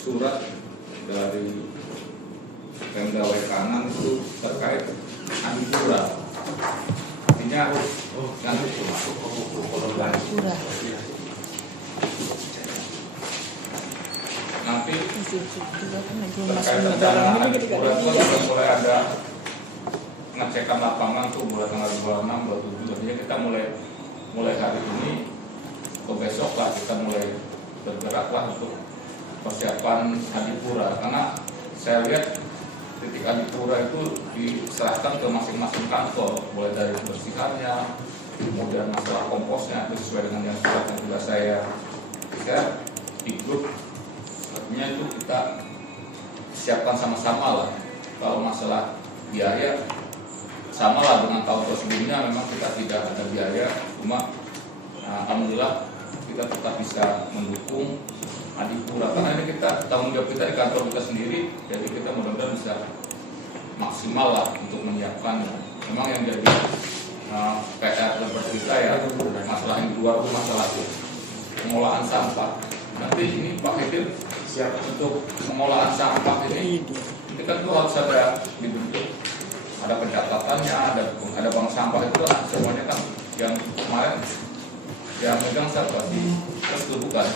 surat dari Pemda Kanan itu terkait Adipura. Artinya yang itu masuk ke buku Adipura. Nanti terkait rencana Adipura itu sudah mulai ada pengecekan lapangan tuh mulai tanggal 26, 27. Artinya kita mulai hari ini atau besok lah kita mulai bergeraklah untuk persiapan Adipura, karena saya lihat titik Adipura itu diserahkan ke masing-masing kantor, mulai dari kebersihannya, kemudian masalah komposnya itu sesuai dengan yang surat yang sudah saya ikut. Artinya itu kita siapkan sama-sama lah. Kalau masalah biaya sama lah dengan tahun sebelumnya, memang kita tidak ada biaya, cuma alhamdulillah kita tetap bisa mendukung Adipura, karena ini kita tanggung jawab kita di kantor kita sendiri, jadi kita mudah-mudahan bisa maksimal lah untuk menyiapkan. Memang yang jadi PR seperti kita ya, masalah yang kedua itu masalah pengolahan sampah. Nanti ini Pak Hidir siap untuk pengolahan sampah ini kan tuh harus ada dibentuk, ada pencatatannya, ada bank sampah itu kan semuanya kan yang kemarin yang megang siapa sih? Terus itu bukan?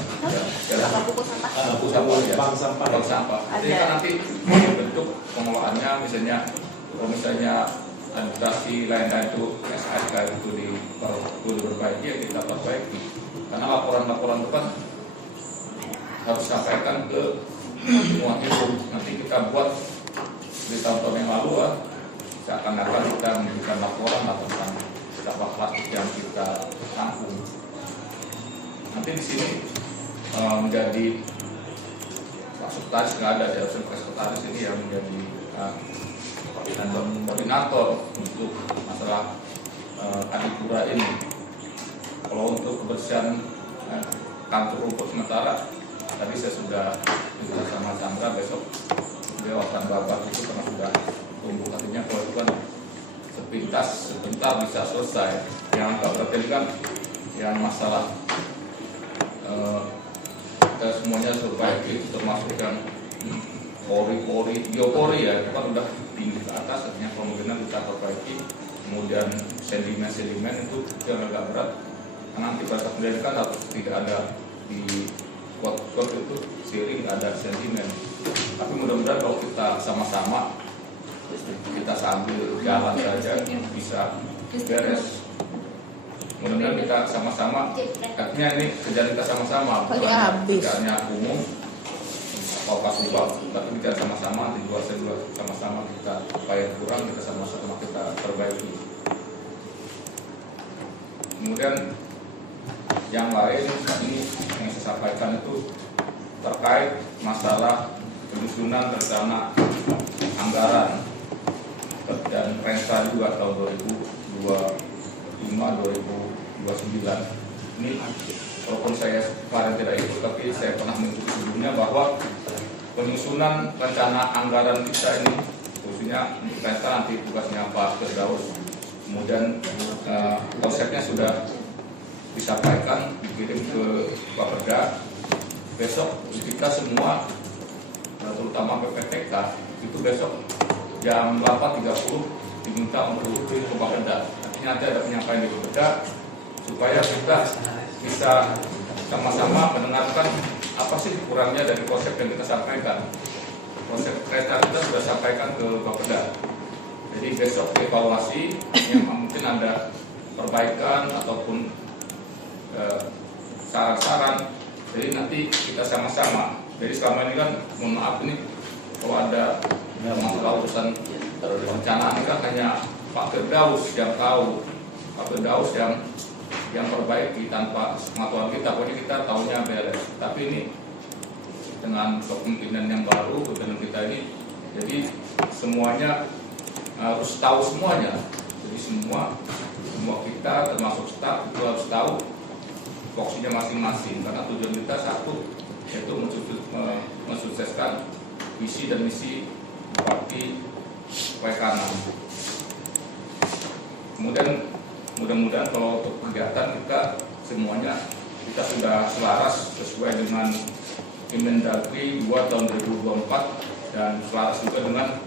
Ya, buku sampah. Buku sampah ya. Bank sampah. Bank sampah. Jadi kan nanti bentuk pengelolaannya, misalnya kalau misalnya administrasi lain-lain itu SIK itu diperbaiki, ya kita perbaiki. Karena laporan-laporan itu kan harus sampaikan ke semua itu. Nanti kita buat di tahun-tahun yang lalu seakan-akan kita memberikan laporan tentang sampah plastik yang kita tampung. Nanti di sini menjadi Pak Sekretaris nggak ada, ya Sekretaris ini yang menjadi koordinator untuk masalah Adipura ini. Kalau untuk kebersihan kantor rumput sementara, tadi saya sudah sama Chandra, besok beliau akan babat itu karena sudah tumbuh, artinya kalau itu kan sepintas sebentar bisa selesai. Yang berarti kan yang masalah kita semuanya perbaiki, termasuk yang pori-pori, biopori ya, itu kan udah tinggi ke atas, artinya kemungkinan kita perbaiki. Kemudian sedimen itu yang agak berat, karena nanti pada saat pendidikan harus tidak ada di kot itu sering ada sedimen. Tapi mudah-mudahan kalau kita sama-sama, kita sambil jalan saja bisa beres. Mudah-mudahan kita sama-sama, artinya ini kerjaan kita sama-sama, bukan hanya umum apa sebab, tapi kita sama-sama di luar sama-sama kita upaya kurang, kita sama-sama kita perbaiki. Kemudian yang lain ini yang saya sampaikan itu terkait masalah penyusunan rencana anggaran dan renta juga tahun 2025-2029. Ini walaupun saya kemarin tidak ikut, tapi saya pernah mengikuti sebelumnya bahwa penyusunan rencana anggaran kita ini, khususnya untuk renta nanti tugasnya Pak Firdaus. Kemudian konsepnya sudah disampaikan, dikirim ke Pak Perda. Besok kita semua, terutama PPTK, itu besok jam 8.30 diminta untuk ke Pak Perda. Artinya ada penyampaian di Pak Perda supaya kita bisa sama-sama mendengarkan apa sih kurangnya dari konsep yang kita sampaikan. Konsep kereta kita sudah sampaikan ke Pak Perda. Jadi besok evaluasi yang mungkin ada perbaikan ataupun saran-saran. Jadi nanti kita sama-sama. Jadi selama ini kan, mohon maaf ini kalau ada masalah urusan perencanaan kan hanya Pak Firdaus yang tahu, Pak Firdaus yang perbaiki tanpa pengetahuan kita. Pokoknya kita tahunya beres. Tapi ini dengan kepemimpinan yang baru, kepemimpinan kita ini, jadi semuanya harus tahu semuanya. Jadi semua kita termasuk staf itu harus tahu fokusnya masing-masing, karena tujuan kita satu, yaitu mensukseskan visi dan misi Bupati Kanan. Kemudian mudah-mudahan kalau untuk kegiatan kita semuanya kita sudah selaras sesuai dengan Inmendagri 2 tahun 2024 dan selaras juga dengan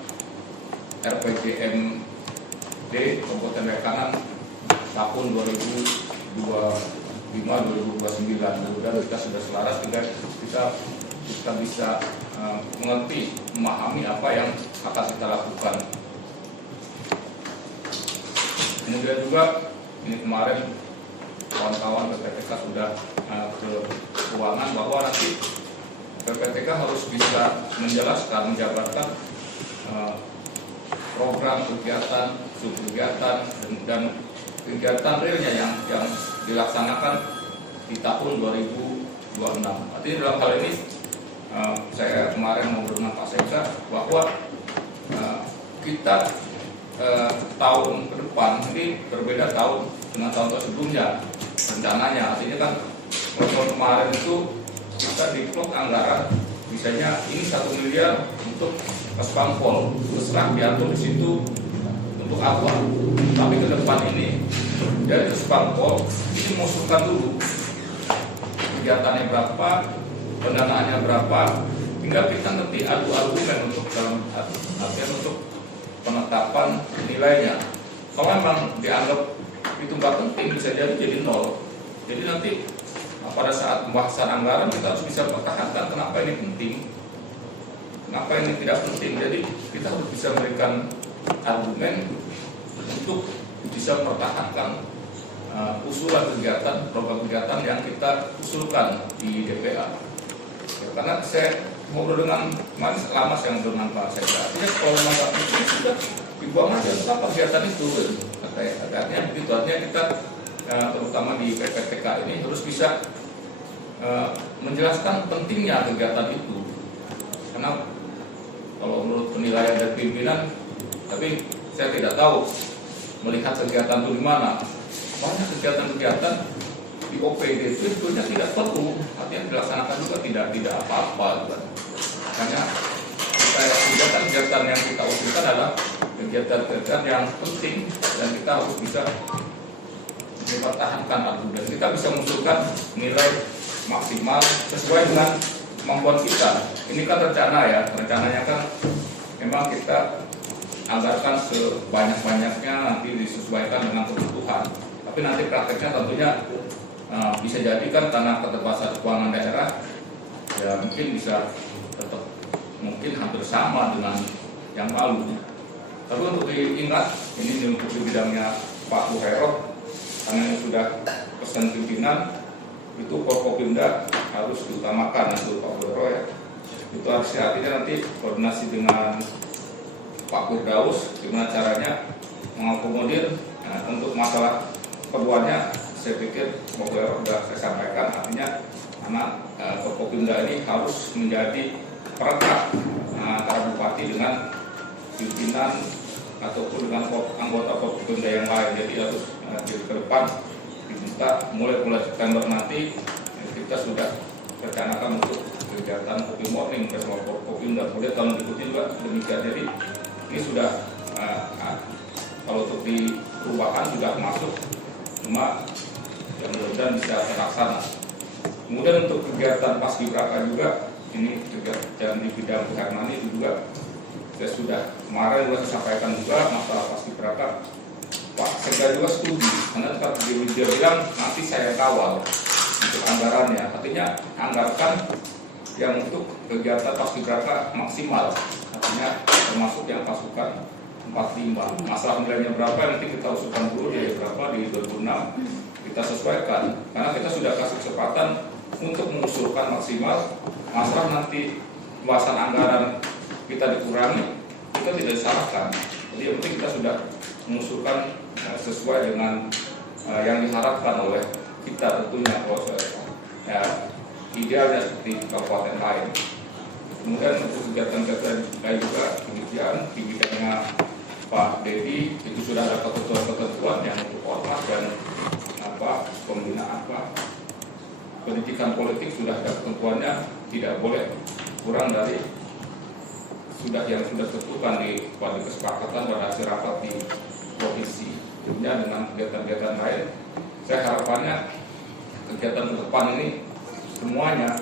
RPJMD Kabupaten Kanan tahun 2025-2029. Mudah-mudahan kita sudah selaras sehingga kita bisa mengerti, memahami apa yang akan kita lakukan. Kemudian juga ini kemarin kawan-kawan PPTK sudah ke keuangan bahwa nanti PPTK harus bisa menjelaskan, menjabarkan program kegiatan, subkegiatan dan kegiatan realnya yang dilaksanakan di tahun 2026. Artinya dalam hal ini saya kemarin ngobrol dengan Pak Sekda bahwa kita tahun ke depan ini berbeda tahun dengan tahun sebelumnya rencananya. Artinya kan tahun kemarin itu kita diplot anggaran misalnya ini 1 miliar untuk Kesbangpol, terserah diatur di situ untuk apa. Tapi ke depan ini dari Kesbangpol ini mengusulkan dulu kegiatannya berapa, pendanaannya berapa, tinggal kita nanti adu argumen untuk dalam artian untuk penetapan nilainya. Kalau memang dianggap itu nggak penting, bisa jadi nol. Jadi nanti pada saat pembahasan anggaran kita harus bisa pertahankan kenapa ini penting, kenapa ini tidak penting. Jadi kita harus bisa memberikan argumen untuk bisa mempertahankan usulan kegiatan, program kegiatan yang kita usulkan di DPA. Ya, karena saya ngobrol dengan lama saya ngobrol dengan Pak Sekda. Artinya kalau memang nggak penting sudah dibuang aja, apa kegiatan itu? Artinya begitu. Artinya kita terutama di PPTK ini harus bisa menjelaskan pentingnya kegiatan itu. Karena kalau menurut penilaian dari pimpinan, tapi saya tidak tahu melihat kegiatan itu di mana. Banyak kegiatan-kegiatan di OPD itu sebetulnya tidak perlu, artinya dilaksanakan juga tidak apa-apa. Hanya kegiatan-kegiatan yang kita usulkan adalah kegiatan-kegiatan yang penting dan kita harus bisa mempertahankan argumen. Kita bisa mengusulkan nilai maksimal sesuai dengan kemampuan kita. Ini kan rencana ya, rencananya kan memang kita anggarkan sebanyak-banyaknya, nanti disesuaikan dengan kebutuhan. Tapi nanti prakteknya tentunya bisa jadi kan karena keterbatasan keuangan daerah, ya mungkin bisa tetap mungkin hampir sama dengan yang lalu. Tapi untuk diingat, ini untuk di bidangnya Pak Bu Hero, karena ini sudah pesan pimpinan, itu Forkopimda harus diutamakan untuk Pak Bu Hero ya. Itu artinya nanti koordinasi dengan Pak Firdaus, gimana caranya mengakomodir untuk masalah keduanya. Saya pikir Pak Bu Hero sudah saya sampaikan, artinya karena Forkopimda ini harus menjadi perekat antara bupati dengan pimpinan ataupun dengan anggota Forkopimda yang lain. Jadi harus ke depan kita mulai September nanti kita sudah rencanakan untuk kegiatan Kopi Morning bersama Forkopimda. Kemudian tahun berikutnya juga demikian. Jadi ini sudah kalau untuk di perubahan sudah masuk, cuma mudah-mudahan bisa terlaksana. Kemudian untuk kegiatan Paskibraka juga ini kegiatan di bidang keagamaan itu juga saya sudah kemarin sudah sampaikan juga masalah Paskibraka. Pak Sekda juga setuju, karena dia bilang nanti saya kawal untuk anggarannya. Artinya anggarkan yang untuk kegiatan Paskibraka maksimal, artinya termasuk yang pasukan 45. Masalah nilainya berapa nanti kita usulkan dulu di berapa di 2006 kita sesuaikan, karena kita sudah kasih kesempatan untuk mengusulkan maksimal. Masalah nanti pembahasan anggaran kita dikurangi, kita tidak disalahkan. Jadi yang penting kita sudah mengusulkan sesuai dengan yang diharapkan oleh kita tentunya proses idealnya seperti kabupaten lain. Kemudian untuk kegiatan-kegiatan lain juga demikian di bidangnya Pak Dedi itu sudah ada ketentuan-ketentuan yang untuk ormas dan pembinaan pendidikan politik sudah ada ketentuannya, tidak boleh kurang dari yang sudah ditentukan di kesepakatan pada hasil rapat di provinsi. Tentunya dengan kegiatan-kegiatan lain, saya harapannya kegiatan ke depan ini semuanya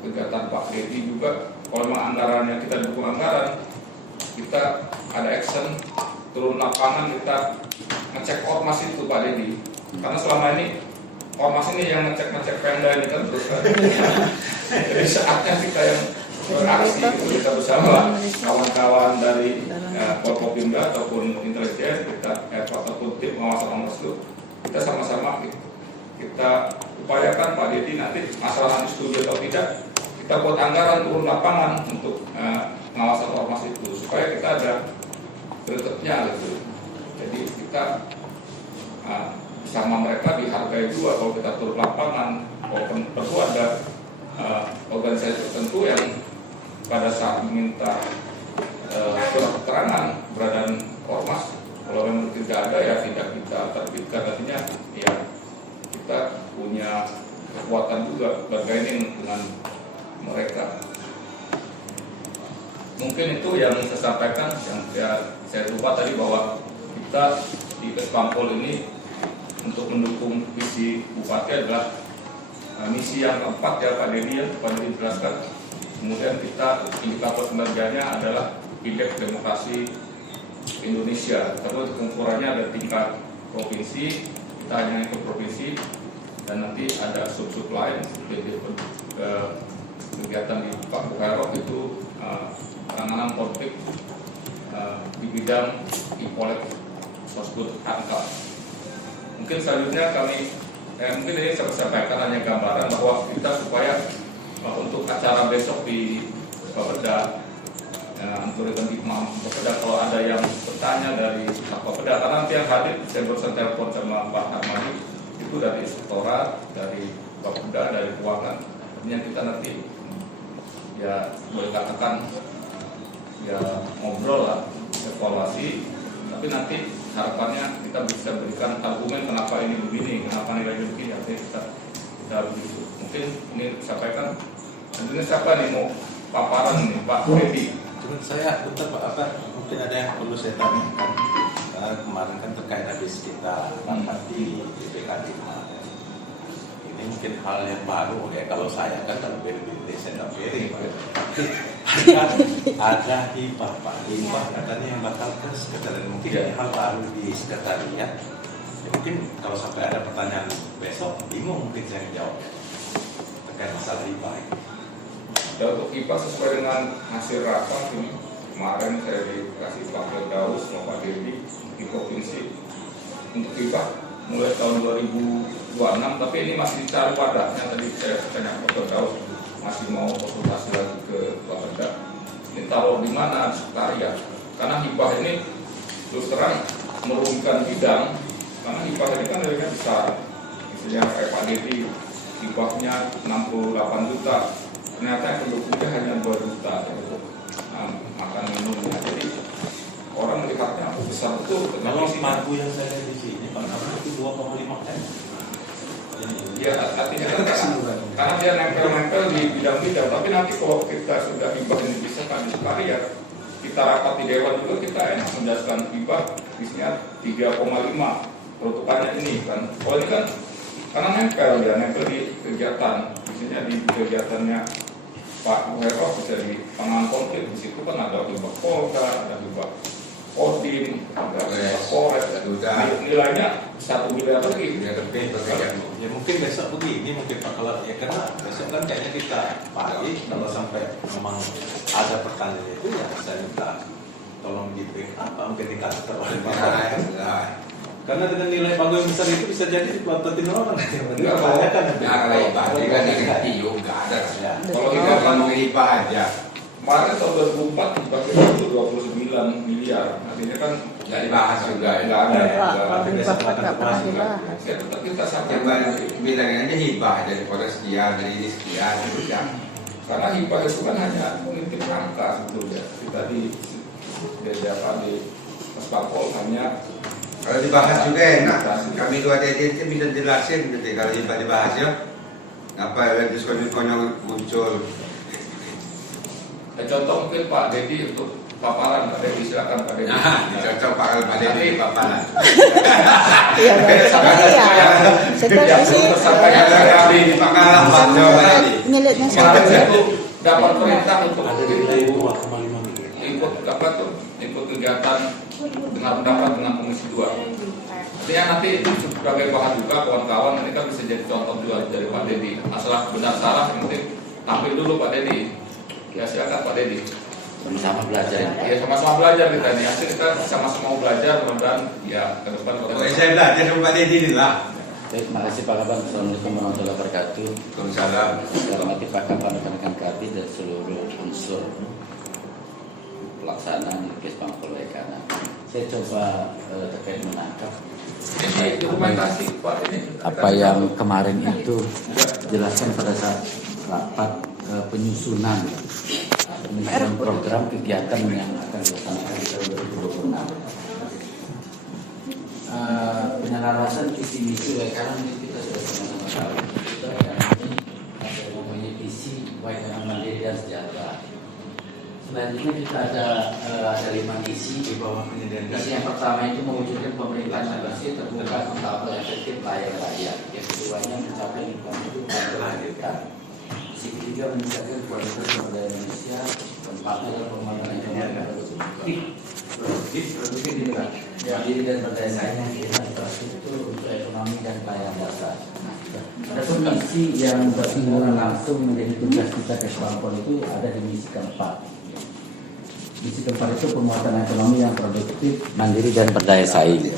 kegiatan Pak Dedi juga, kalau memang anggarannya kita dukung anggaran, kita ada action turun lapangan, kita ngecek ormas itu Pak Dedi. Karena selama ini ormas ini yang ngecek Pemda ini kan terus kan. Jadi saatnya kita yang beraksi, kita bersama kawan-kawan dari Forkopimda ataupun intelijen, kita ataupun tim pengawasan ormas itu, kita sama-sama kita upayakan Pak Dedi nanti masalah setuju atau tidak, kita buat anggaran turun lapangan untuk pengawasan ormas itu supaya kita ada gregetnya gitu. Jadi kita sama mereka dihargai juga kalau kita turun lapangan. Walaupun perlu ada organisasi tertentu yang pada saat meminta surat keterangan keberadaan ormas, kalau memang tidak ada ya tidak kita terbitkan. Artinya ya kita punya kekuatan juga bergaining dengan mereka. Mungkin itu yang saya sampaikan. Yang saya lupa tadi bahwa kita di Kesbangpol ini untuk mendukung visi Bupati adalah misi yang keempat ya Pak Dedi, ya Pak Dedi jelaskan. Kemudian kita indikator kinerjanya adalah indeks demokrasi Indonesia. Terus ukurannya ada tingkat provinsi, kita hanya ikut provinsi, dan nanti ada sub-sub lain seperti kegiatan di Pak Bukairok itu penanganan konflik di bidang e-polek sosbud angka. Mungkin selanjutnya kami mungkin ini saya sampaikan hanya gambaran bahwa kita supaya untuk acara besok di Bapeda, Anturikan Imam Bapeda, kalau ada yang bertanya dari Bapeda, karena nanti yang hadir saya barusan telepon sama Pak Harmadi itu dari Inspektorat, dari Bapeda, dari Keuangan. Artinya kita nanti ya boleh katakan ya ngobrol lah, evaluasi, tapi nanti harapannya kita bisa berikan argumen kenapa ini begini, kenapa nilainya begini, artinya kita begitu. Mungkin ini sampaikan, tentunya siapa nih mau paparan nih Pak Dedi? Cuma saya bentar Pak, mungkin ada yang perlu saya tanyakan. Kemarin kan terkait habis kita rapat di BPKD kemarin. Ini mungkin hal yang baru ya, kalau saya kan kalau BPKD saya nggak pilih Pak. Ada hibah Pak, hibah katanya yang bakal ke sekretariat, mungkin ini hal baru di sekretariat. Ya, mungkin kalau sampai ada pertanyaan besok bingung mungkin saya jawab terkait masalah hibah. Ya, untuk hibah sesuai dengan hasil rapat ini kemarin saya dikasih Pak Firdaus sama Pak Dedi di provinsi untuk hibah mulai tahun 2026, tapi ini masih dicari wadahnya. Tadi saya tanya Pak Firdaus masih mau konsultasi lagi ke Bapeda. Ini taruh di mana sekretariat? Karena hibah ini terus terang merugikan bidang, karena hibah ini kan nilainya besar. Misalnya kayak Pak Dedi, hibahnya 68 juta, ternyata yang pendukungnya hanya 2 juta untuk makan minumnya. Jadi orang melihatnya besar betul. Kalau pagu yang saya lihat di sini Pak, itu 2,5 M. Ya, artinya kan karena dia nempel-nempel di bidang-bidang. Tapi nanti kalau kita sudah hibah ini bisa kan sekretariat, kita rapat di dewan juga kita enak menjelaskan hibah bisnya 3,5 peruntukannya ini kan. Kalau ini kan karena nempel di kegiatan, misalnya di kegiatannya Pak Bukairok bisa di penanganan konflik, di situ kan ada hibah Polda, ada hibah Kodim, ada hibah Polres, nilainya 1 miliar lebih. Ya mungkin besok begini mungkin Pak, kalau ya karena besok kan kayaknya kita pagi kalau sampai memang ada pertanyaan itu ya saya minta tolong di backup mungkin dikasih oleh Pak. Karena dengan nilai pagu yang besar itu bisa jadi diplototin orang. Enggak banyak kan? Ya kalau tadi kan dikasih juga ada. Kalau kita ngomong IPA aja. Kemarin tahun 2004 dipakai itu 29 miliar. Artinya kan nggak dibahas juga. Nggak ada. Nggak pernah dibahas. Ya tetap kita Yang banyak bilangin aja hibah daripada sekian, dari ini sekian itu ya. Karena hibah itu kan hanya mengintip angka sebetulnya. Kita di Kesbangpol hanya kalau dibahas juga enak. Kami dua TT bisa jelasin gitu kalau hibah dibahas ya. Apa diskon-diskonnya muncul. contoh mungkin Pak Dedi untuk paparan Pak Dedi, silakan Pak Dedi. Nah, dicocok Pak Dedi paparan. Iya, Bang. Iya. Setelah sih Di pakalan Pak Dedi. nyelitnya Kemarin satu. saya tuh dapat perintah untuk Ada nilai 2,5 miliar. ikut apa tuh? Ikut kegiatan dengan pendapat dengan Komisi 2. Artinya nanti itu sebagai bahan juga kawan-kawan nanti kan bisa jadi contoh juga dari Pak Dedi. Masalah benar salah yang penting tampil dulu Pak Dedi. Ya silakan Pak Dedi. Sama-sama belajar ya. Ya sama-sama belajar kita nih. Hasil kita sama-sama belajar mudah-mudahan ya ke depan. Pokoknya saya belajar sama Pak Dedi ini lah. Baik, terima kasih Pak Kaban. Assalamualaikum warahmatullahi wabarakatuh. Waalaikumsalam. Saya hormati Pak Kaban, rekan-rekan kami dan seluruh unsur pelaksanaan di Kesbang Polekana. Saya coba terkait menangkap Ini dokumentasi Pak ini. apa yang kemarin itu jelaskan pada saat rapat penyusunan program kegiatan yang akan dilaksanakan di tahun 2026. Penyelarasan visi misi karena ini kita sudah sama-sama tahu. Kita ada mempunyai visi Waikanan Mandiri dan Sejahtera. Selanjutnya kita ada 5 misi di bawah pendidikan. Misi yang pertama itu mewujudkan pemerintahan yang bersih, terbuka, akuntabel, efektif, layak rakyat. Yang keduanya mencapai lingkungan hidup dan berlanjutan. Misi ketiga meningkatkan kualitas sumber daya manusia. Keempatnya adalah pengembangan ekonomi produktif juga. Mandiri dan berdaya saing, infrastruktur untuk ekonomi dan pelayanan dasar. Ada pun misi yang bersinggungan langsung menjadi tugas kita Kesbangpol itu ada di misi keempat. Misi keempat itu penguatan ekonomi yang produktif, mandiri dan berdaya saing.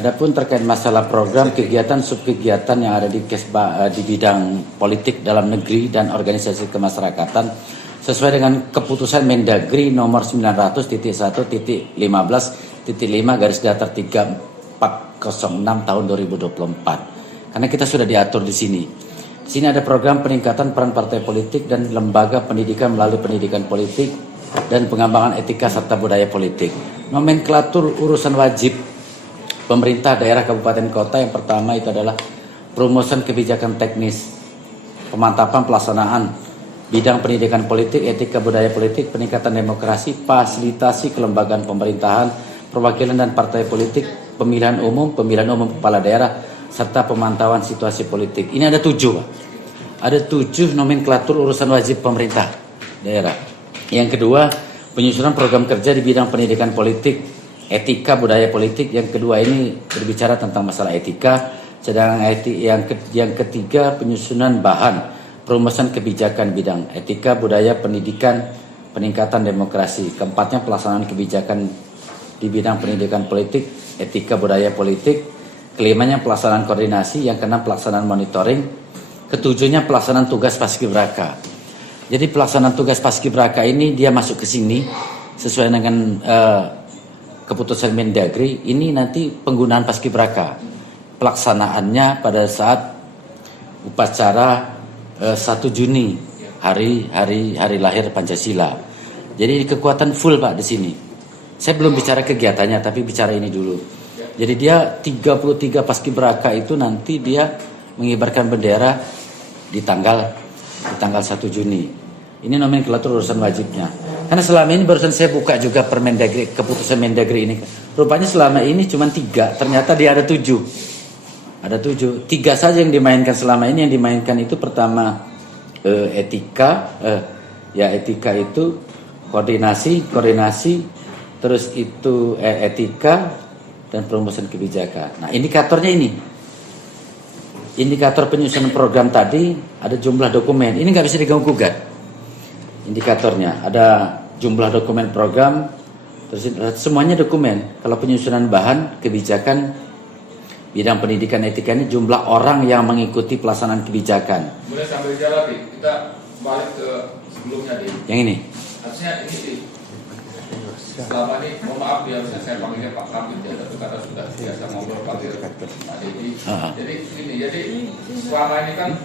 Adapun terkait masalah program, kegiatan, subkegiatan yang ada di di bidang politik dalam negeri dan organisasi kemasyarakatan sesuai dengan keputusan Mendagri nomor 900.1.15.5 garis datar 3406 tahun 2024. Karena kita sudah diatur di sini. Di sini ada program peningkatan peran partai politik dan lembaga pendidikan melalui pendidikan politik dan pengembangan etika serta budaya politik. Nomenklatur urusan wajib pemerintah daerah kabupaten kota yang pertama itu adalah perumusan kebijakan teknis, pemantapan pelaksanaan bidang pendidikan politik, etika budaya politik, peningkatan demokrasi, fasilitasi kelembagaan pemerintahan, perwakilan dan partai politik, pemilihan umum kepala daerah, serta pemantauan situasi politik. Ini ada 7, Pak. Ada 7 nomenklatur urusan wajib pemerintah daerah. Yang kedua, penyusunan program kerja di bidang pendidikan politik, etika budaya politik. Yang kedua ini berbicara tentang masalah etika. Sedangkan yang ketiga, penyusunan bahan perumusan kebijakan bidang etika, budaya, pendidikan, peningkatan demokrasi. Keempatnya pelaksanaan kebijakan di bidang pendidikan politik, etika, budaya, politik. Kelimanya pelaksanaan koordinasi. Yang keenam pelaksanaan monitoring. Ketujuhnya pelaksanaan tugas paskibraka. Jadi pelaksanaan tugas paskibraka ini dia masuk ke sini sesuai dengan keputusan Mendagri. Ini nanti penggunaan paskibraka. Pelaksanaannya pada saat upacara 1 Juni hari lahir Pancasila. Jadi kekuatan full Pak di sini. Saya belum bicara kegiatannya tapi bicara ini dulu. Jadi dia 33 paskibraka itu nanti dia mengibarkan bendera di tanggal 1 Juni. Ini nomenklatur urusan wajibnya. Karena selama ini barusan saya buka juga Permendagri, keputusan Mendagri ini. Rupanya selama ini cuma 3, ternyata dia ada 7. Ada 7, 3 saja yang dimainkan selama ini. Yang dimainkan itu pertama etika, etika itu koordinasi, terus itu etika dan perumusan kebijakan. Nah indikatornya ini, indikator penyusunan program tadi ada jumlah dokumen. Ini nggak bisa diganggu gugat. Indikatornya ada jumlah dokumen program, terus semuanya dokumen. Kalau penyusunan bahan kebijakan bidang pendidikan etika ini jumlah orang yang mengikuti pelaksanaan kebijakan. Boleh sambil jalan nih, kita balik ke sebelumnya nih. Yang ini. Artinya ini sih. Selama ini, mohon maaf ya, saya panggilnya Pak Kamil ya, tapi karena sudah biasa ngobrol panggil Pak Dedi. Jadi ini, jadi selama ini kan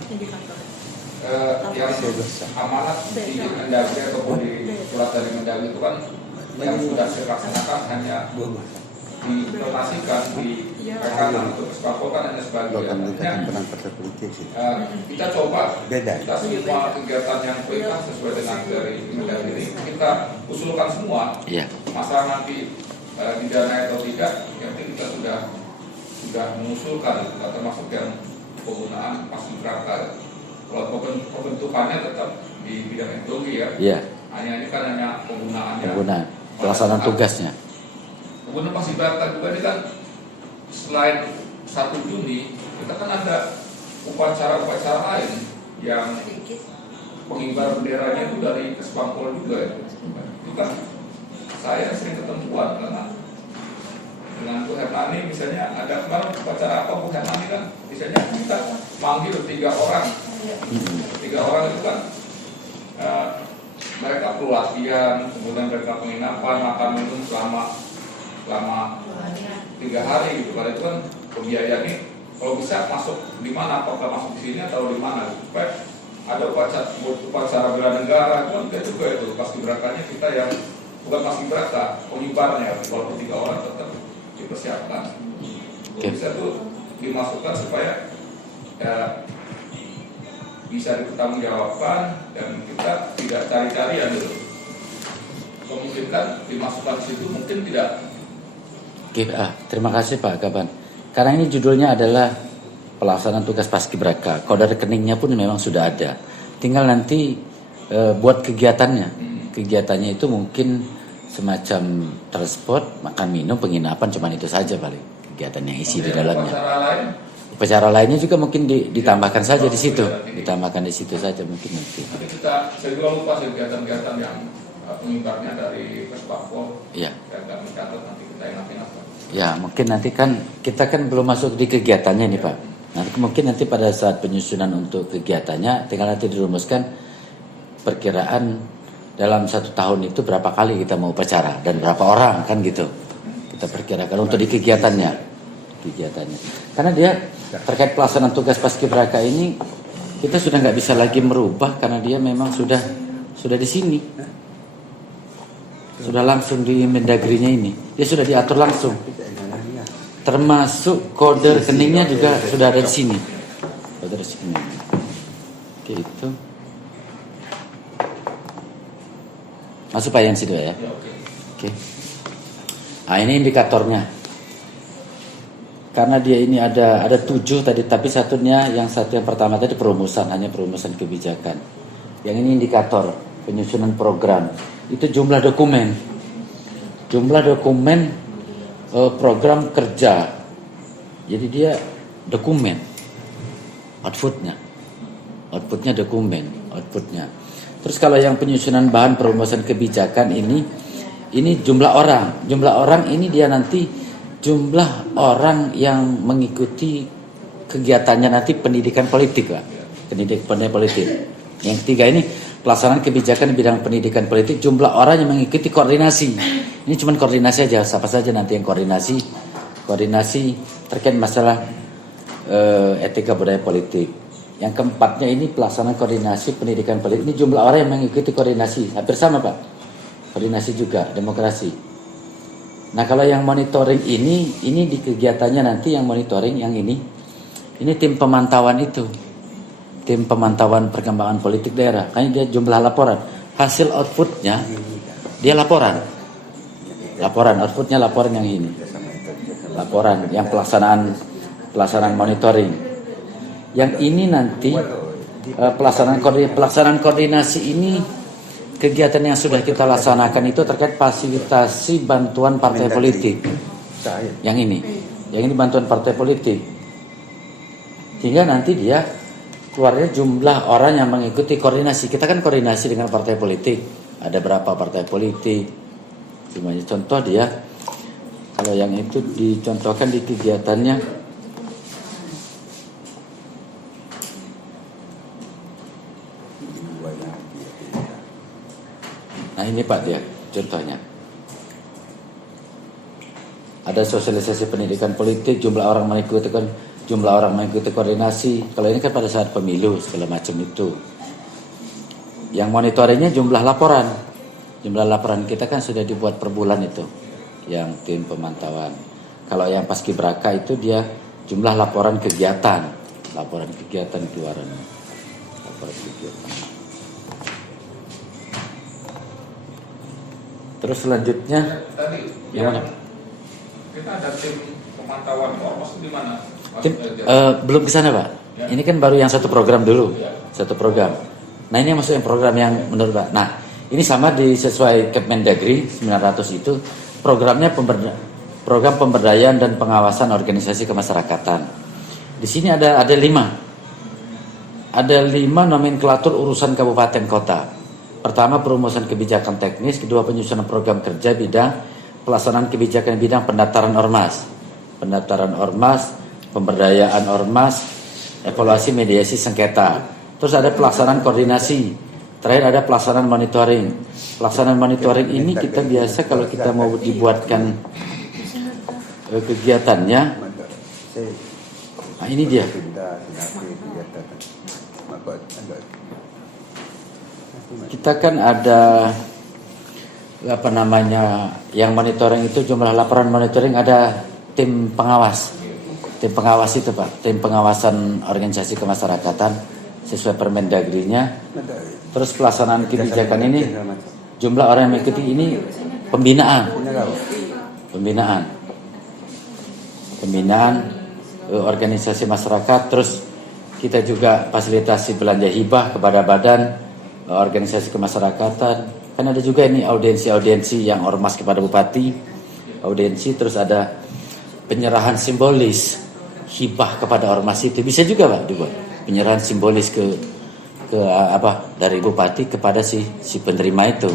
yang amanat di Mendagri ataupun di surat dari Mendagri itu kan yang sudah dilaksanakan hanya diimplementasikan di rekanan untuk Kesbangpol kan hanya sebagian. Kita coba kita semua kegiatan yang perintah sesuai dengan dari Mendagri ini kita kita usulkan semua. Iya. Masalah nanti didanai atau tidak, yang penting kita sudah mengusulkan itu, termasuk yang penggunaan paskibraka. Kalau pembentukannya tetap di bidang ekologi ya. Iya. Hanya ini kan hanya penggunaannya. Penggunaan pelaksanaan tugasnya. Kemudian paskibraka juga ini kan selain 1 Juni kita kan ada upacara-upacara lain yang pengibar benderanya itu dari Kesbangpol juga ya. Itu kan saya sering ketemuan karena dengan Bu Hernani misalnya ada kemarin upacara apa Bu Hernani kan misalnya kita manggil 3 orang. 3 orang itu kan mereka perlu latihan, kemudian mereka penginapan, makan minum selama 3 hari gitu. Kalau itu kan pembiayaan ini kalau bisa masuk di mana, apakah masuk di sini atau di mana supaya ada upacara bela negara itu kan juga itu paskibrakanya kita yang bukan paskibraka, pengibarnya walaupun 3 orang tetap dipersiapkan. Bisa tuh dimasukkan supaya bisa dipertanggungjawabkan dan kita tidak cari-carian dulu. Kemungkinan dimasukkan di situ mungkin tidak. Oke, terima kasih Pak Kaban. Karena ini judulnya adalah pelaksanaan tugas paskibraka. Kode rekeningnya pun memang sudah ada. Tinggal nanti buat kegiatannya. Kegiatannya itu mungkin semacam transport, makan minum, penginapan, cuman itu saja paling kegiatan yang isi di dalamnya. Upacara lainnya juga mungkin ditambahkan saja di situ, ditambahkan di situ saja mungkin nanti. Nanti saya juga lupa kegiatan-kegiatan yang pengibarnya dari Kesbangpol. Iya. Dan kami catat nanti kita ingat-ingat. Ya mungkin nanti kan kita kan belum masuk di kegiatannya nih Pak. Nanti mungkin nanti pada saat penyusunan untuk kegiatannya tinggal nanti dirumuskan perkiraan dalam 1 tahun itu berapa kali kita mau upacara dan berapa orang kan gitu. Kita perkirakan untuk di kegiatannya. Karena dia terkait pelaksanaan tugas paskibraka ini kita sudah nggak bisa lagi merubah karena dia memang sudah di sini. Sudah langsung di Mendagrinya ini. Dia sudah diatur langsung. Termasuk kode rekeningnya juga sudah ada di sini. Kode rekening. Oke itu. Masuk Pak Yan situ ya. Oke. Nah ini indikatornya. Karena dia ini ada 7 tadi, tapi yang satu yang pertama tadi hanya perumusan kebijakan. Yang ini indikator penyusunan program. Itu jumlah dokumen program kerja. Jadi dia dokumen outputnya dokumen. Terus kalau yang penyusunan bahan perumusan kebijakan ini jumlah orang ini dia nanti jumlah orang yang mengikuti kegiatannya nanti pendidikan politik Pak. Pendidikan politik. Yang ketiga ini pelaksanaan kebijakan di bidang pendidikan politik, jumlah orang yang mengikuti koordinasi. Ini cuma koordinasi aja, siapa saja nanti yang koordinasi terkait masalah etika budaya politik. Yang keempatnya ini pelaksanaan koordinasi pendidikan politik. Ini jumlah orang yang mengikuti koordinasi, hampir sama Pak. Koordinasi juga, demokrasi. Nah kalau yang monitoring ini di kegiatannya nanti yang monitoring yang ini tim pemantauan itu. Tim pemantauan perkembangan politik daerah. Kayaknya dia jumlah laporan. Hasil outputnya dia laporan outputnya laporan yang ini. Laporan yang pelaksanaan monitoring. Yang ini nanti pelaksanaan koordinasi ini kegiatan yang sudah kita laksanakan itu terkait fasilitasi bantuan partai politik. Yang ini bantuan partai politik. Hingga nanti dia keluarnya jumlah orang yang mengikuti koordinasi. Kita kan koordinasi dengan partai politik. Ada berapa partai politik? Semuanya contoh dia. Kalau yang itu dicontohkan di kegiatannya. Nah ini Pak dia contohnya. Ada sosialisasi pendidikan politik, jumlah orang mengikuti koordinasi. Kalau ini kan pada saat pemilu segala macam itu. Yang monitoringnya jumlah laporan. Jumlah laporan kita kan sudah dibuat per bulan itu. Yang tim pemantauan. Kalau yang paskibraka itu dia jumlah laporan kegiatan. Laporan kegiatan keluaran. Laporan kegiatan. Terus selanjutnya Tadi yang mana? kita ada tim pemantauan ormas di mana? Belum ke sana, Pak. Ya. Ini kan baru yang satu program dulu. Ya. Satu program. Nah, ini yang masuk yang program yang menurut Pak. Nah, ini sama sesuai Kemendagri 900 itu programnya program pemberdayaan dan pengawasan organisasi kemasyarakatan. Di sini ada 5. Ada 5 nomenklatur urusan kabupaten kota. Pertama, perumusan kebijakan teknis. Kedua, penyusunan program kerja bidang pelaksanaan kebijakan bidang pendaftaran ormas. Pendaftaran ormas, pemberdayaan ormas, evaluasi mediasi sengketa. Terus ada pelaksanaan koordinasi. Terakhir ada pelaksanaan monitoring. Pelaksanaan monitoring ini kita biasa kalau kita mau dibuatkan kegiatannya. Nah, ini dia. Kita kan ada apa namanya yang monitoring itu, jumlah laporan monitoring ada tim pengawas. Tim pengawas itu Pak, tim pengawasan organisasi kemasyarakatan sesuai Permendagri-nya. Terus pelaksanaan kebijakan ini jumlah orang yang mengikuti ini pembinaan organisasi masyarakat. Terus kita juga fasilitasi belanja hibah kepada badan organisasi kemasyarakatan. Kan ada juga ini audiensi yang ormas kepada bupati, audiensi. Terus ada penyerahan simbolis hibah kepada ormas itu bisa juga Pak dibuat penyerahan simbolis ke dari bupati kepada si penerima itu.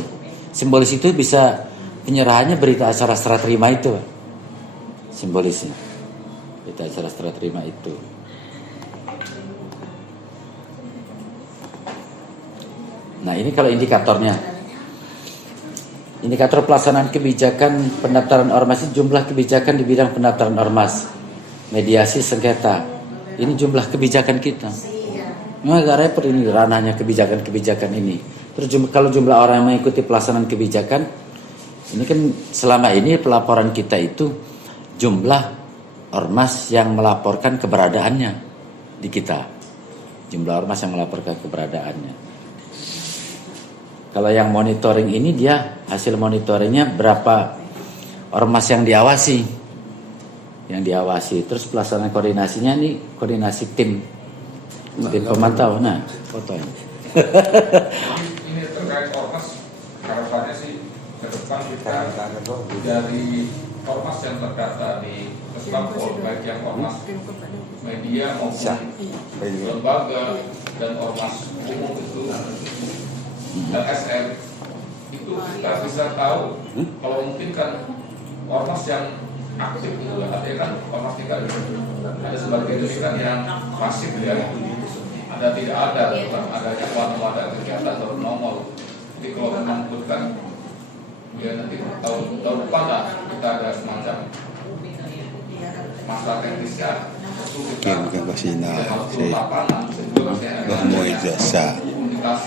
Simbolis itu bisa penyerahannya berita acara serah terima itu Pak. Simbolisnya berita acara serah terima itu. Nah, ini kalau indikatornya. Indikator pelaksanaan kebijakan pendaftaran ormas ini jumlah kebijakan di bidang pendaftaran ormas, mediasi sengketa. Ini jumlah kebijakan kita. Memang agak repot ini ranahnya kebijakan-kebijakan ini. Terus kalau jumlah orang yang mengikuti pelaksanaan kebijakan, ini kan selama ini pelaporan kita itu jumlah ormas yang melaporkan keberadaannya di kita. Jumlah ormas yang melaporkan keberadaannya. Kalau yang monitoring ini dia hasil monitoringnya berapa ormas yang diawasi. Yang diawasi. Terus pelaksanaan koordinasinya ini koordinasi tim pemantau. Nah, fotonya. Ini terkait ormas, harapannya sih ke depan kita dari ormas yang terdata di Puskapol, baik yang ormas media maupun lembaga dan ormas umum itu LSM itu kita bisa tahu kalau mungkin kan ormas yang aktif itu artinya kan ormas tidak ada sebagian itu kan yang pasif ya, ada tidak ada adanya wadah kegiatan atau nongol. Jadi kalau memang bukan ya nanti tahun depan lah kita ada semacam masalah teknisnya Bukan Basina, Bahmu Ijasa,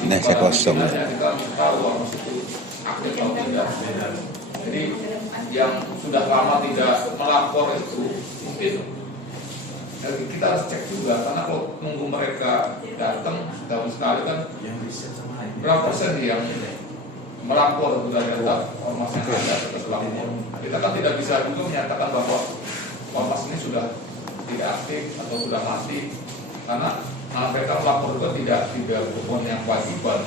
Nasa kosong. Jadi yang sudah lama tidak melapor itu mungkin kita harus cek juga, karena kalau nunggu mereka datang setahun sekali kan berapa persen yang melapor sudah data ormas yang ada terus lapor. Kita kan tidak bisa juga menyatakan bahwa ormas ini sudah tidak aktif atau sudah mati, karena mereka melapor juga tidak punya kewajiban.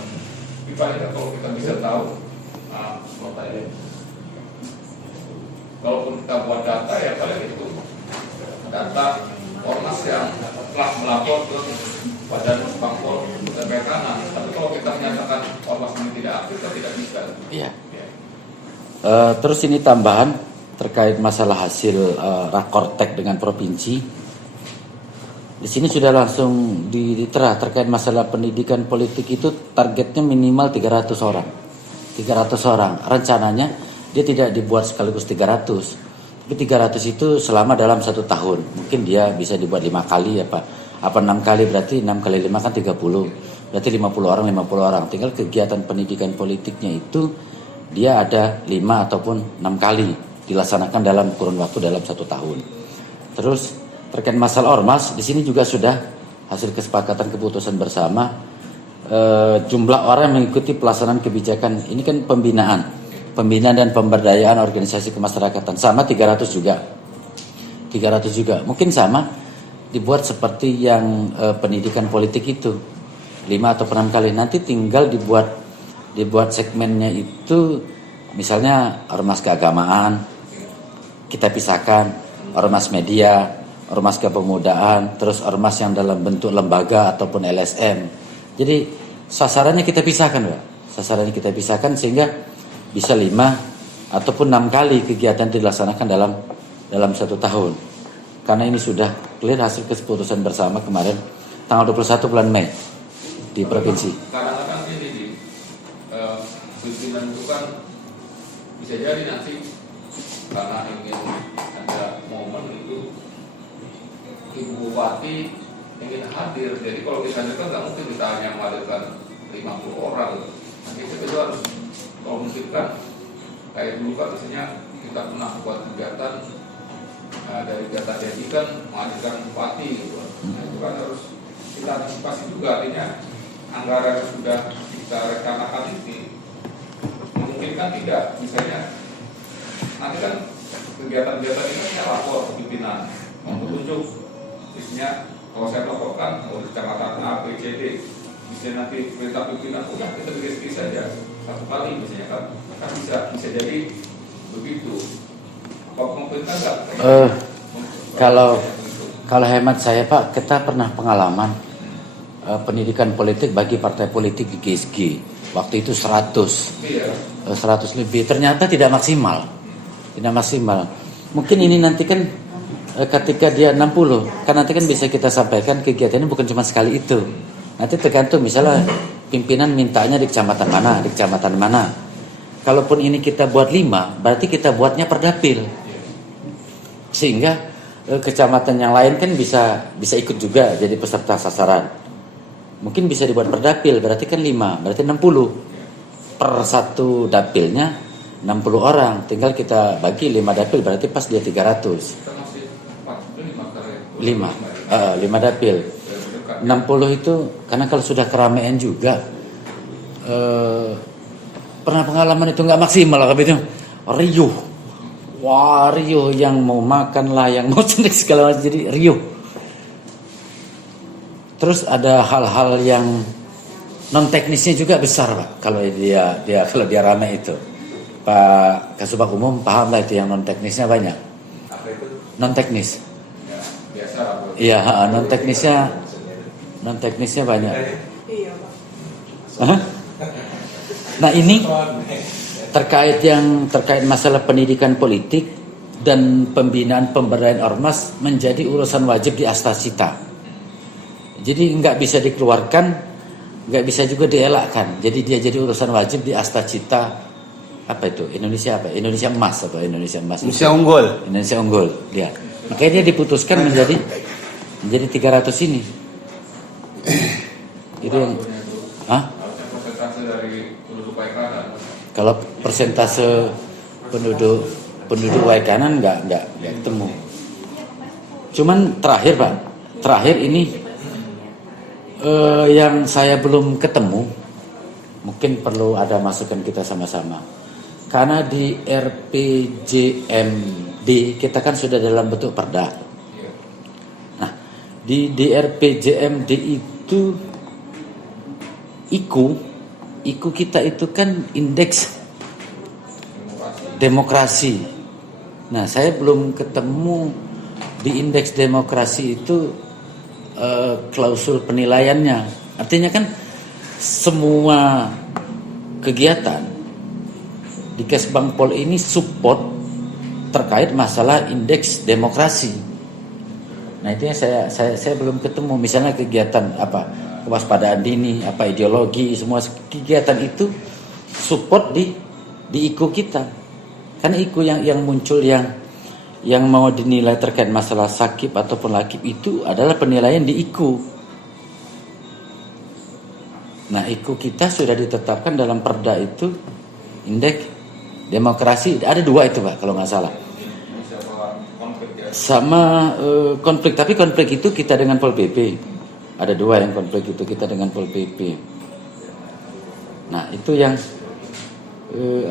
Dibandingkan kalau kita bisa tahu, kalaupun kita buat data ya paling itu data ormas yang telah melapor ke Badan Puskapol dan Bekanan. Tapi kalau kita menyatakan ormas ini tidak aktif, kita tidak bisa. Iya. Terus ini tambahan terkait masalah hasil rakortek dengan provinsi. Di sini sudah langsung ditera terkait masalah pendidikan politik itu targetnya minimal 300 orang. 300 orang. Rencananya dia tidak dibuat sekaligus 300. Tapi 300 itu selama dalam 1 tahun. Mungkin dia bisa dibuat 5 kali apa 6 kali, berarti 6 kali 5 kan 30. Berarti 50 orang. Tinggal kegiatan pendidikan politiknya itu dia ada 5 ataupun 6 kali dilaksanakan dalam kurun waktu dalam 1 tahun. Terus terkait masalah ormas, di sini juga sudah hasil kesepakatan keputusan bersama jumlah orang yang mengikuti pelaksanaan kebijakan ini kan pembinaan. pembinaan dan pemberdayaan organisasi kemasyarakatan, sama 300 juga. 300 juga. Mungkin sama dibuat seperti yang pendidikan politik itu 5 atau 6 kali. Nanti tinggal dibuat segmennya itu, misalnya ormas keagamaan kita pisahkan, ormas media, ormas kepemudaan, terus ormas yang dalam bentuk lembaga ataupun LSM. Jadi sasarannya kita pisahkan, Pak. Sasarannya kita pisahkan sehingga bisa 5 ataupun 6 kali kegiatan dilaksanakan dalam 1 tahun. Karena ini sudah clear hasil keputusan bersama kemarin tanggal 21 bulan Mei di provinsi. Kadang-kadang ini di pimpinan itu kan bisa jadi nanti karena ingin ada momen itu Ibu Bupati ingin hadir. Jadi kalau kita hadirkan nggak mungkin kita hanya menghadirkan 50 orang. Nanti kita juga harus kalau mungkin kan kayak dulu kan misalnya kita pernah buat kegiatan dari data jadikan menghadirkan bupati gitu. Nah, itu kan harus kita antisipasi juga, artinya anggaran yang sudah kita rencanakan ini memungkinkan tidak, misalnya nanti kan kegiatan-kegiatan ini kan lapor ke pimpinan untuk tunjuk, misalnya kalau saya melaporkan di kecamatan A, B, C, D, misalnya nanti perintah pimpinan udah kita beri saja 1 kali misalnya kan bisa jadi begitu. Memungkinkan nggak? Kalau hemat saya, Pak, kita pernah pengalaman pendidikan politik bagi partai politik di GSG. Waktu itu 100 lebih. Ternyata tidak maksimal. Mungkin ini nanti kan ketika dia 60, kan nanti kan bisa kita sampaikan kegiatannya bukan cuma sekali itu. Nanti tergantung misalnya pimpinan mintanya di kecamatan mana. Kalaupun ini kita buat 5, berarti kita buatnya per dapil. Sehingga kecamatan yang lain kan bisa ikut juga jadi peserta sasaran. Mungkin bisa dibuat per dapil, berarti kan 5, berarti 60. Per 1 dapilnya 60 orang, tinggal kita bagi 5 dapil, berarti pas dia 300. 5 dapil. 60 itu, karena kalau sudah keramaian juga, pernah pengalaman itu nggak maksimal, itu riuh. Wah, riuh, yang mau makan lah, yang mau snack segala macam, jadi riuh. Terus ada hal-hal yang non teknisnya juga besar, Pak. Kalau dia ramai itu, Pak Kasubag Umum paham lah itu yang non teknisnya banyak. Apa itu? Non teknis. Ya, biasa. Iya, non teknisnya banyak. Hah? Nah ini terkait masalah pendidikan politik dan pembinaan pemberdayaan ormas menjadi urusan wajib di Astacita. Jadi nggak bisa dikeluarkan, nggak bisa juga dielakkan. Jadi dia jadi urusan wajib di Astacita. Apa itu? Indonesia apa? Indonesia Emas atau Indonesia Emas? Indonesia Unggul. Indonesia Unggul. Lihat. Makanya dia diputuskan menjadi 300 ini. Itu yang. Hah? Persentase dari penduduk Waikanan. Kalau persentase penduduk Waikanan nggak ketemu. Cuman terakhir ini yang saya belum ketemu, mungkin perlu ada masukan kita sama-sama. Karena di RPJMD kita kan sudah dalam bentuk perda. Nah, di RPJMD itu IKU kita itu kan indeks demokrasi. Nah, saya belum ketemu di indeks demokrasi itu klausul penilaiannya. Artinya kan semua kegiatan di Kesbangpol ini support terkait masalah indeks demokrasi. Nah, itu yang saya belum ketemu. Misalnya kegiatan apa? Kewaspadaan dini, apa ideologi, semua kegiatan itu support di IKU kita. Karena IKU yang muncul yang mau dinilai terkait masalah sakib ataupun lakib itu adalah penilaian di IKU. Nah, IKU kita sudah ditetapkan dalam perda itu indeks demokrasi, ada 2 itu, Pak, kalau nggak salah. Sama konflik, tapi konflik itu kita dengan Pol PP. Ada 2 yang konflik itu kita dengan Pol PP. Nah, itu yang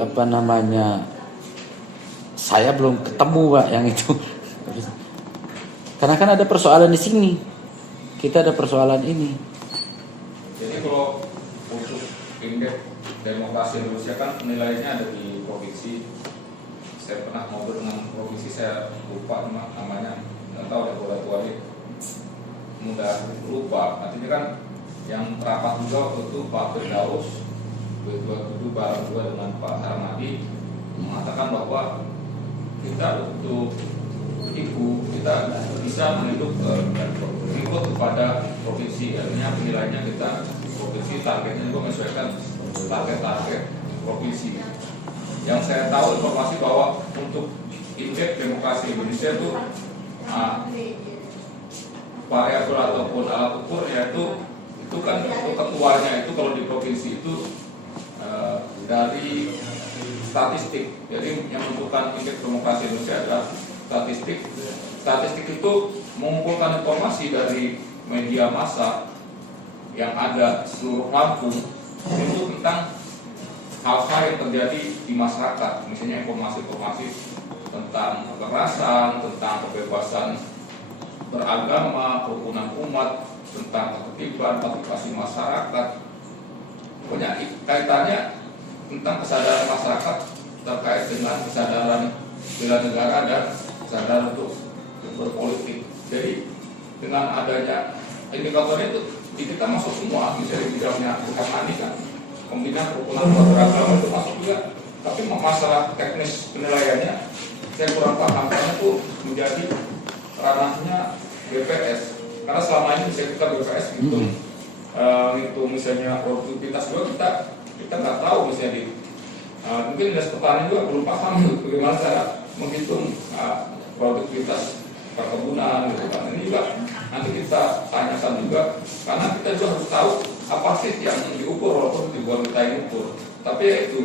apa namanya, saya belum ketemu Pak yang itu. Karena kan ada persoalan di sini, kita ada persoalan ini. Jadi kalau untuk indeks demokrasi Indonesia kan penilaiannya ada di provinsi. Saya pernah ngobrol dengan provinsi, saya lupa namanya, nggak tahu ada bola tuanya, mudah lupa. Artinya kan yang rapat juga waktu itu Pak Firdaus, itu bareng juga dengan Pak Harmadi, mengatakan bahwa kita untuk kita bisa mengikut kepada provinsi, artinya penilaiannya kita provinsi, targetnya juga menyesuaikan target provinsi. Yang saya tahu informasi bahwa untuk indeks demokrasi Indonesia itu variabel ataupun alat ukur yaitu itu kan untuk ketuanya itu kalau di provinsi itu dari statistik. Jadi yang menentukan indeks demokrasi Indonesia adalah statistik. Statistik itu mengumpulkan informasi dari media massa yang ada seluruh Lampung itu tentang hal-hal yang terjadi di masyarakat, misalnya informasi-informasi tentang kekerasan, tentang kebebasan beragama, kerukunan umat, tentang ketertiban, partisipasi masyarakat. Pokoknya kaitannya tentang kesadaran masyarakat terkait dengan kesadaran bela negara dan kesadaran untuk berpolitik. Jadi dengan adanya indikatornya itu kita masuk semua, misalnya di dalamnya Hermani kan pembinaan kerukunan beragama itu masuk juga, tapi masalah teknis penilaiannya saya kurang paham karena itu menjadi ranahnya BPS. Karena selama ini misalnya kita BPS itu misalnya produktivitas juga kita nggak tahu misalnya mungkin dinas petani juga belum paham bagaimana cara menghitung produktivitas perkebunan gitu kan. Ini juga nanti kita tanyakan juga karena kita juga harus tahu apa sih yang diukur walaupun dibuat kita yang ukur. Tapi ya itu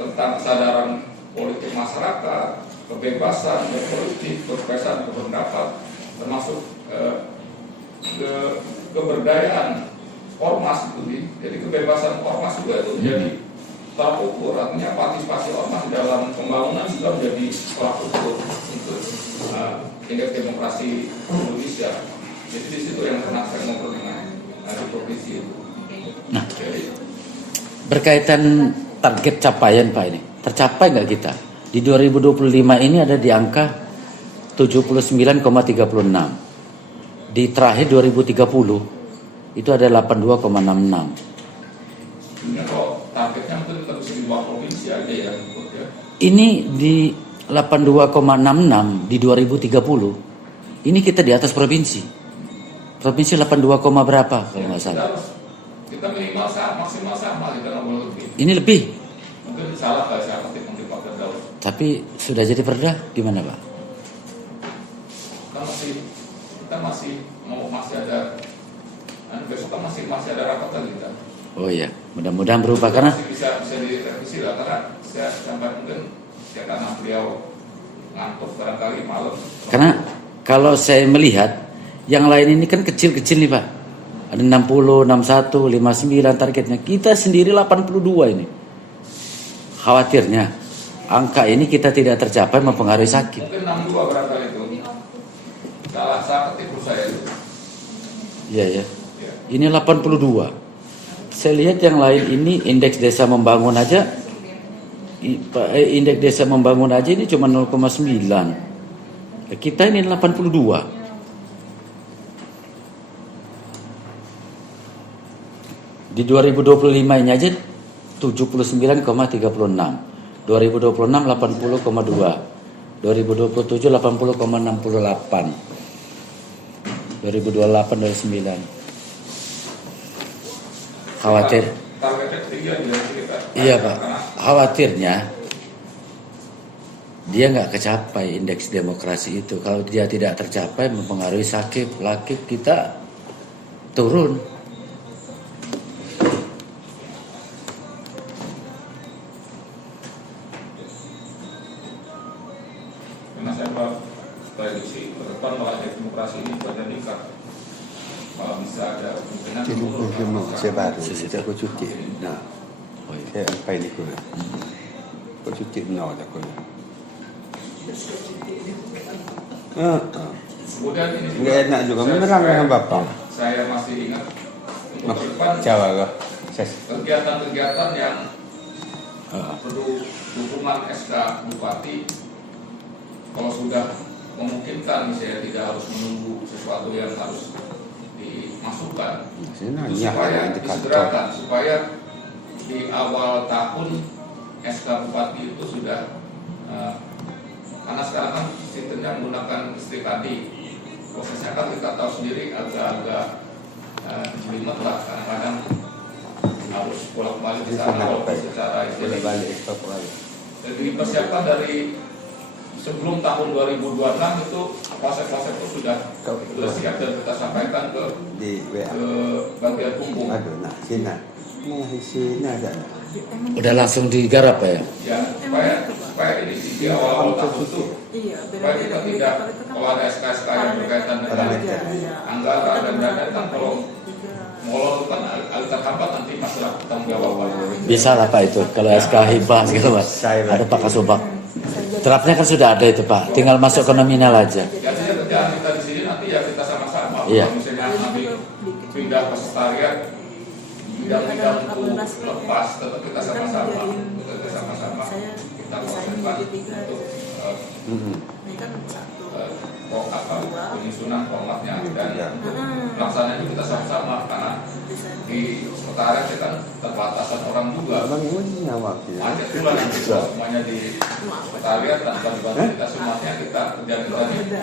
tentang kesadaran politik masyarakat, kebebasan berpolitik, kebebasan berpendapat, termasuk keberdayaan ormas itu. Jadi kebebasan ormas juga itu menjadi tolak ukur. Artinya partisipasi ormas dalam pembangunan juga menjadi tolak ukur untuk indeks demokrasi Indonesia. Jadi di situ yang pernah saya ngobrol dengan di provinsi itu. Nah, berkaitan target capaian Pak ini, tercapai nggak kita? Di 2025 ini ada di angka 79,36. Di terakhir 2030 itu ada 82,66. Sebenarnya kalau targetnya mungkin kita bisa di bawah provinsi aja ya. Ini di 82,66 di 2030. Ini kita di atas provinsi. Provinsi 82, berapa kalau nggak salah? Kita minimal maksimal sama, kita nggak boleh lebih. Ini lebih. Mungkin salah kalau saya ketik mungkin Pak Firdaus. Tapi sudah jadi perda gimana Pak? Kita masih ada besok kan masih ada rapat lagi kan. Oh iya, mudah-mudahan berubah karena masih bisa direvisi lah karena saya sampai mungkin ya karena beliau ngantuk barangkali malam. karena kalau saya melihat yang lain ini kan kecil-kecil nih Pak. Ada 60, 61, 59 targetnya. Kita sendiri 82 ini. Khawatirnya angka ini kita tidak tercapai mempengaruhi sakit. Mungkin 62 barangkali itu. Salah ketipu saya itu. Iya ya. Ini 82. Saya lihat yang lain ini indeks desa membangun aja. Indeks desa membangun aja ini cuma 0,9. Kita ini 82. Di 2025 ini aja 79,36. 2026 80,2. 2027 80,68. 2028 29. Khawatir. Targetnya tinggi kita. Iya Pak. Khawatirnya dia nggak kecapai indeks demokrasi itu. Kalau dia tidak tercapai mempengaruhi sakit kita turun. Karena saya prediksi ke depan kalau demokrasi ini meningkat, bisa ada kemungkinan Jadi mau saya baru, saya aku cuti. Nah, Oh, iya. Saya sampai ni kau. Kau cuti benar tak kau? Kemudian ini Enggak enak juga menerang dengan bapak. Saya masih ingat untuk ke depan Jawa kau. kegiatan-kegiatan yang perlu dukungan SK Bupati, kalau sudah memungkinkan misalnya tidak harus menunggu sesuatu yang harus dimasukkan, itu supaya disegerakan, supaya di awal tahun SK Bupati itu sudah karena sekarang kan sistemnya menggunakan istiqadi, prosesnya kan kita tahu sendiri agak-agak jelimet lah, kadang-kadang harus bolak-balik di sana walaupun secara itu dipersiapkan dari sebelum tahun 2026 itu proses-proses itu sudah siap dan kita sampaikan ke bagian hukum. Aduh, nak sini. Ni sini ada. Udah langsung digarap ya? Ya, supaya ini di awal tahun itu supaya kita tidak, kalau ada SK-SK yang berkaitan dengan anggaran dan dana kan kalau molor itu kan agak terhambat, nanti masalah tanggung jawab. Bisa lah Pak itu, kalau SK hibah segala Pak. Ada Pak Kasubag. Draftnya kan sudah ada itu Pak, tinggal masuk ke nominal aja. Ya, kerjaan kita di sini nanti ya kita sama-sama. Iya. Kalau misalnya nanti pindah ke sekretariat, bidang-bidang itu lepas, tetap kita sama-sama. Kita konsentrasi untuk penyusunan formatnya dan untuk pelaksanaan itu kita sama-sama, karena di sekretariat kita kan terbatasan orang juga. Macet pula nanti semuanya di sekretariat tanpa dibantu kita semuanya, kita kerja-kerja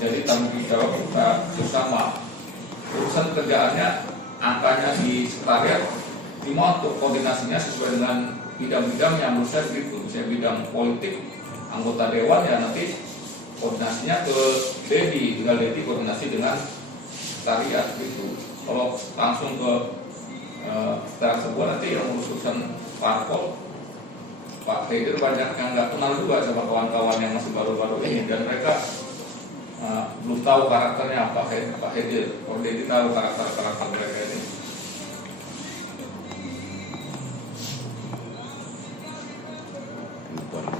jadi tanggung jawab kita bersama. Urusan kerjaannya angkanya di sekretariat, cuma untuk koordinasinya sesuai dengan bidang-bidang yang menurut saya gitu. Misalnya bidang politik, anggota dewan ya nanti koordinasinya ke Dedi, tinggal Dedi koordinasi dengan sekretariat gitu. Kalau langsung ke sekretariat sebuah nanti yang urusan parpol, Pak Hedir banyak yang nggak kenal juga sama kawan-kawan yang masih baru-baru ini, dan mereka belum tahu karakternya Pak Hedir. Kalau Dedi tahu karakter mereka ini.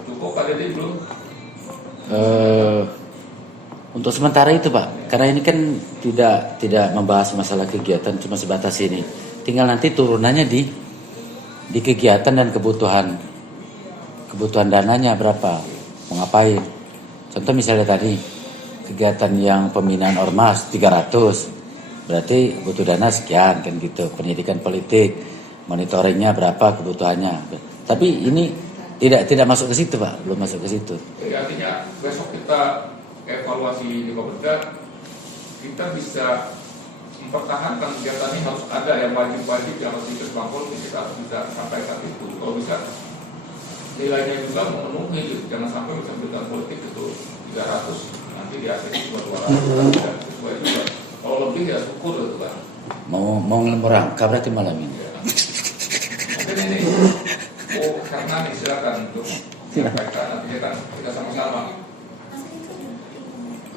Cukup Pak Dedi belum? Untuk sementara itu Pak, karena ini kan tidak membahas masalah kegiatan, cuma sebatas ini. Tinggal nanti turunannya di kegiatan dan kebutuhan dananya berapa, mau ngapain. Contoh misalnya tadi kegiatan yang pembinaan ormas 300, berarti butuh dana sekian kan gitu. Pendidikan politik, monitoringnya berapa kebutuhannya. Tapi ini tidak masuk ke situ Pak, belum masuk ke situ. Jadi artinya besok kita evaluasi di Kopda, kita bisa mempertahankan kegiatan ini, harus ada yang wajib-wajib yang harus dikesbangkol, kita harus bisa sampaikan itu. Kalau bisa nilainya juga memenuhi gitu. Jangan sampai bisa berikan politik itu 300, nanti di ACC cuma 200, tidak sesuai juga. Kalau lebih ya syukur gitu kan. Mau ngelemborangka berarti malam ini. Ya. Mungkin ini karena silakan untuk menyampaikan, nanti kan kita sama-sama.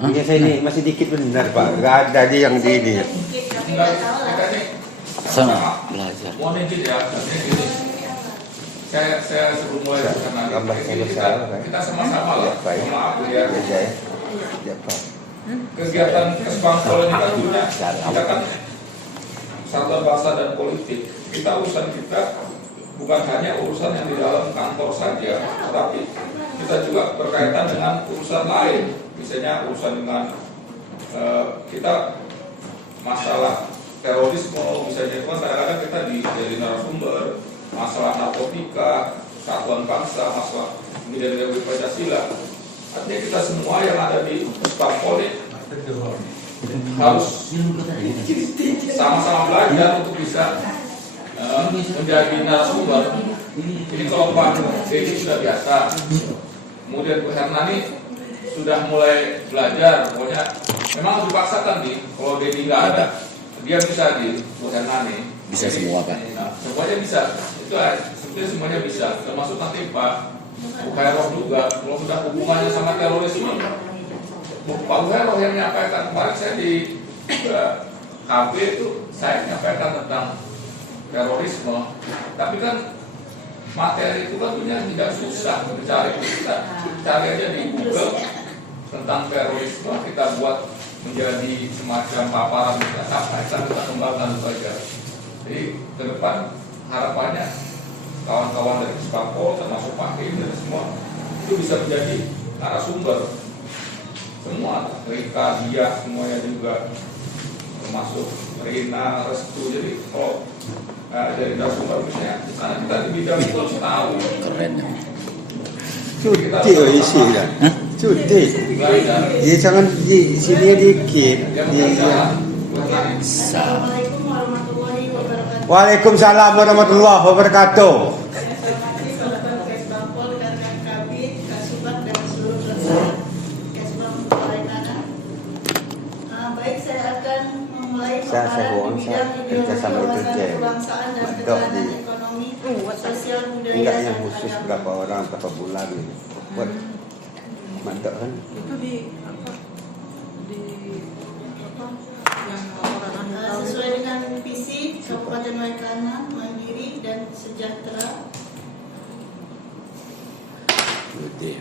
Ini saya ini masih dikit benar Pak, nggak ada di yang di ini. Enggak, kita ini Sama belajar. mohon izin ya, ini gini. Saya sebelum mulai Gambar saya kita sama-sama lah, baik. maaf ya. Ya Pak. Kegiatan kesbangkol ini kan punya, kita kan satuan bangsa dan politik. Kita urusan kita bukan hanya urusan yang di dalam kantor saja, tapi kita juga berkaitan dengan urusan lain. Misalnya urusan dengan kita masalah terorisme, misalnya itu kan kadang-kadang kita jadi narasumber, masalah narkotika, satuan bangsa, masalah nilai-nilai Pancasila. Artinya kita semua yang ada di Kesbangkol ini harus sama-sama belajar untuk bisa menjadi narasumber. Ini kalau Pak Dedi sudah biasa, kemudian Bu Hernani sudah mulai belajar, pokoknya memang harus dipaksakan nih. Kalau Dedi nggak ada, dia bisa di Bu Hernani. Bisa semua Pak. Nah, semuanya bisa. Itu sebetulnya semuanya bisa. Termasuk nanti Pak Bukhairoh juga. Kalau sudah hubungannya sama terorisme, Pak Bukhairoh yang menyampaikan kemarin saya di KB itu saya menyampaikan tentang terorisme. Tapi kan materi itu kan punya tidak susah mencari, kita cari aja di Google tentang terorisme, kita buat menjadi semacam paparan, kita sampaikan, kita kembangkan itu aja. Jadi ke depan harapannya kawan-kawan dari Puspapol termasuk Pak Kim dan semua itu bisa menjadi narasumber semua, Rika, dia semuanya juga termasuk Rina, Restu. Jadi kalau dari narasumber misalnya karena kita di bidang itu harus tahu. Cuti oh isi kan? Cuti. Ya jangan di sini dikit. Assalamualaikum warahmatullahi wabarakatuh. Waalaikumsalam warahmatullahi wabarakatuh. Saya hormati sahabat Kesbangpol, rekan Kabit, Kasubag dan seluruh pelaksana Kesbangpol Lainana. Baik, saya akan memulai paparan di bidang ideologi, wawasan kebangsaan dan ketahanan ekonomi, sosial, budaya Enggak dan yang khusus agama. berapa orang berapa bulan ini. Buat mantap kan? Itu di apa? Di apa? Yang laporan akhir tahun. Sesuai dengan visi Kabupaten Waikana, mandiri dan sejahtera. Cuti.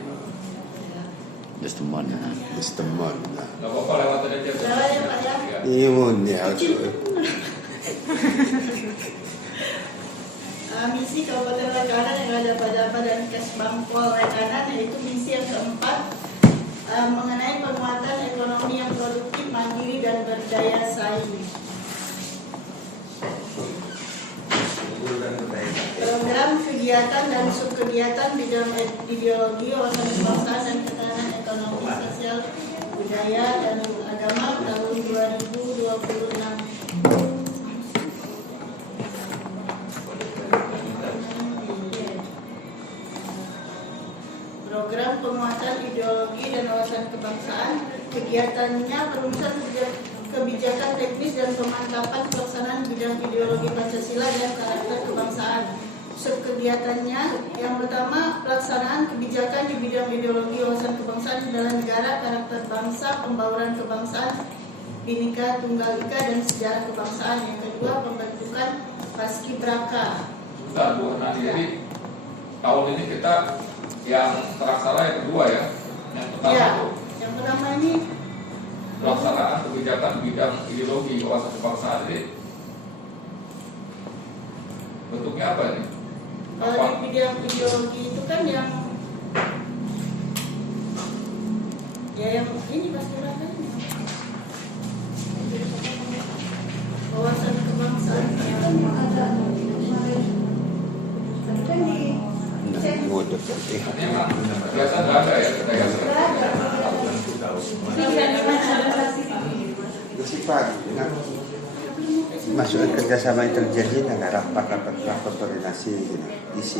Justemon. Istemon. Gak apa-apa lewat aja. Jalan ya Pak ya. Imun ya. Misi Kabupaten Waikana yang ada pada Badan Kesbangpol Waikana, yaitu misi yang keempat mengenai penguatan ekonomi yang produktif, mandiri dan berdaya saing. Program kegiatan dan subkegiatan bidang ideologi, wawasan kebangsaan dan ketahanan ekonomi, sosial, budaya dan agama tahun 2026. Program penguatan ideologi dan wawasan kebangsaan, kegiatannya perumusan kebijakan teknis dan pemantapan pelaksanaan bidang ideologi Pancasila dan karakter kebangsaan. Subkegiatannya yang pertama, pelaksanaan kebijakan di bidang ideologi wawasan kebangsaan bela negara, karakter bangsa, pembauran kebangsaan, Bhinneka Tunggal Ika dan sejarah kebangsaan. Yang kedua, pembentukan Paskibraka. Bentar Bu Nani, jadi tahun ini kita yang terlaksana yang kedua ya. Yang pertama Ya, itu yang pertama ini pelaksanaan kebijakan bidang ideologi wawasan kebangsaan. Jadi bentuknya apa ini? kalau di bidang ideologi itu kan yang ini Paskibraka ini. Wawasan kebangsaan itu kan ada kemarin. Tapi kan di Nguduk. Ini emang biasa nggak ada ya kita yang Bersifat dengan masuk kerjasama yang terjadi dengan rapat koordinasi isi.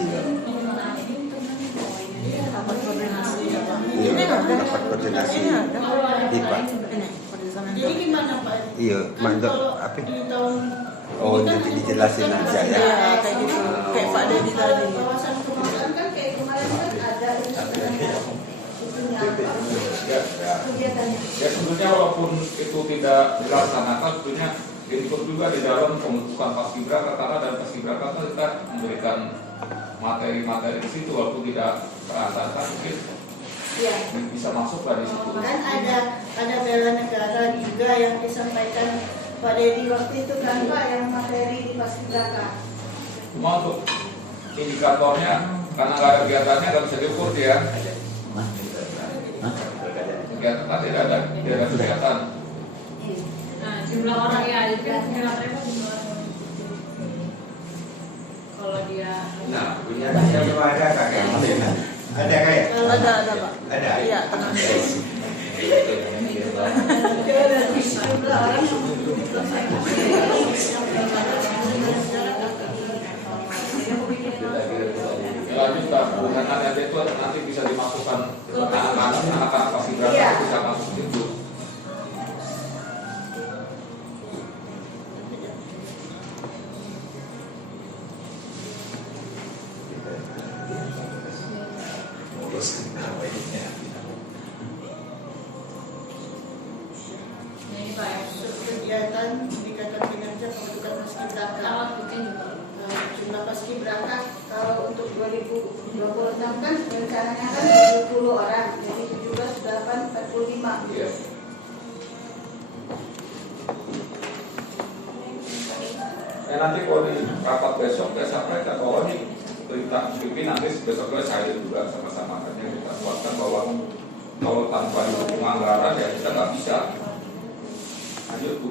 Rapat koordinasi apa? Iya, rapat koordinasi di Pak. Jadi gimana Pak? Iya, Kan mandok kalau apa? di tahun Oh, ini kan nanti dijelasin kan aja ya. Iya, kayak gitu. Kayak Pak Dedi tadi. Wawasan kebangsaan kan kayak kemarin kan ada kegiatannya. ya sebetulnya walaupun itu tidak dilaksanakan, sebetulnya diikut juga di dalam pembentukan Paskibraka, karena dan Paskibraka kan kita memberikan materi-materi di situ walaupun tidak terasakan mungkin Iya. bisa masuk lah di situ. Kan ada bela negara juga yang disampaikan Pak Dedi waktu itu kan Pak, yang materi di Paskibraka. Cuma untuk indikatornya karena nggak ada kegiatannya nggak bisa diukur dia. Kegiatan kan tidak ada kegiatan. Nah, jumlah orang yang ada kan kira-kira jumlah orang. Kalau dia Nah, punya saya belum ada kakek. Ada kayak? Ada Pak. Ada. Iya, tengah. Dia dari jumlah orang yang Lanjut Pak, dengan ada itu nanti bisa dimasukkan anak-anak Paskibraka Iya. bisa masuk situ. ini Pak ya, kegiatan indikator kinerja pembentukan Paskibraka. alat bukti juga. Jumlah Paskibraka kalau untuk 2026 kan rencananya kan 20 orang, jadi 17, 8, 45. Iya. Nanti kalau di rapat besok saya sampaikan bahwa ini perintah pimpinan nanti besoknya saya juga sama-sama akan kita buatkan bahwa kalau tanpa didukung anggaran ya kita nggak bisa. Lanjut Bu.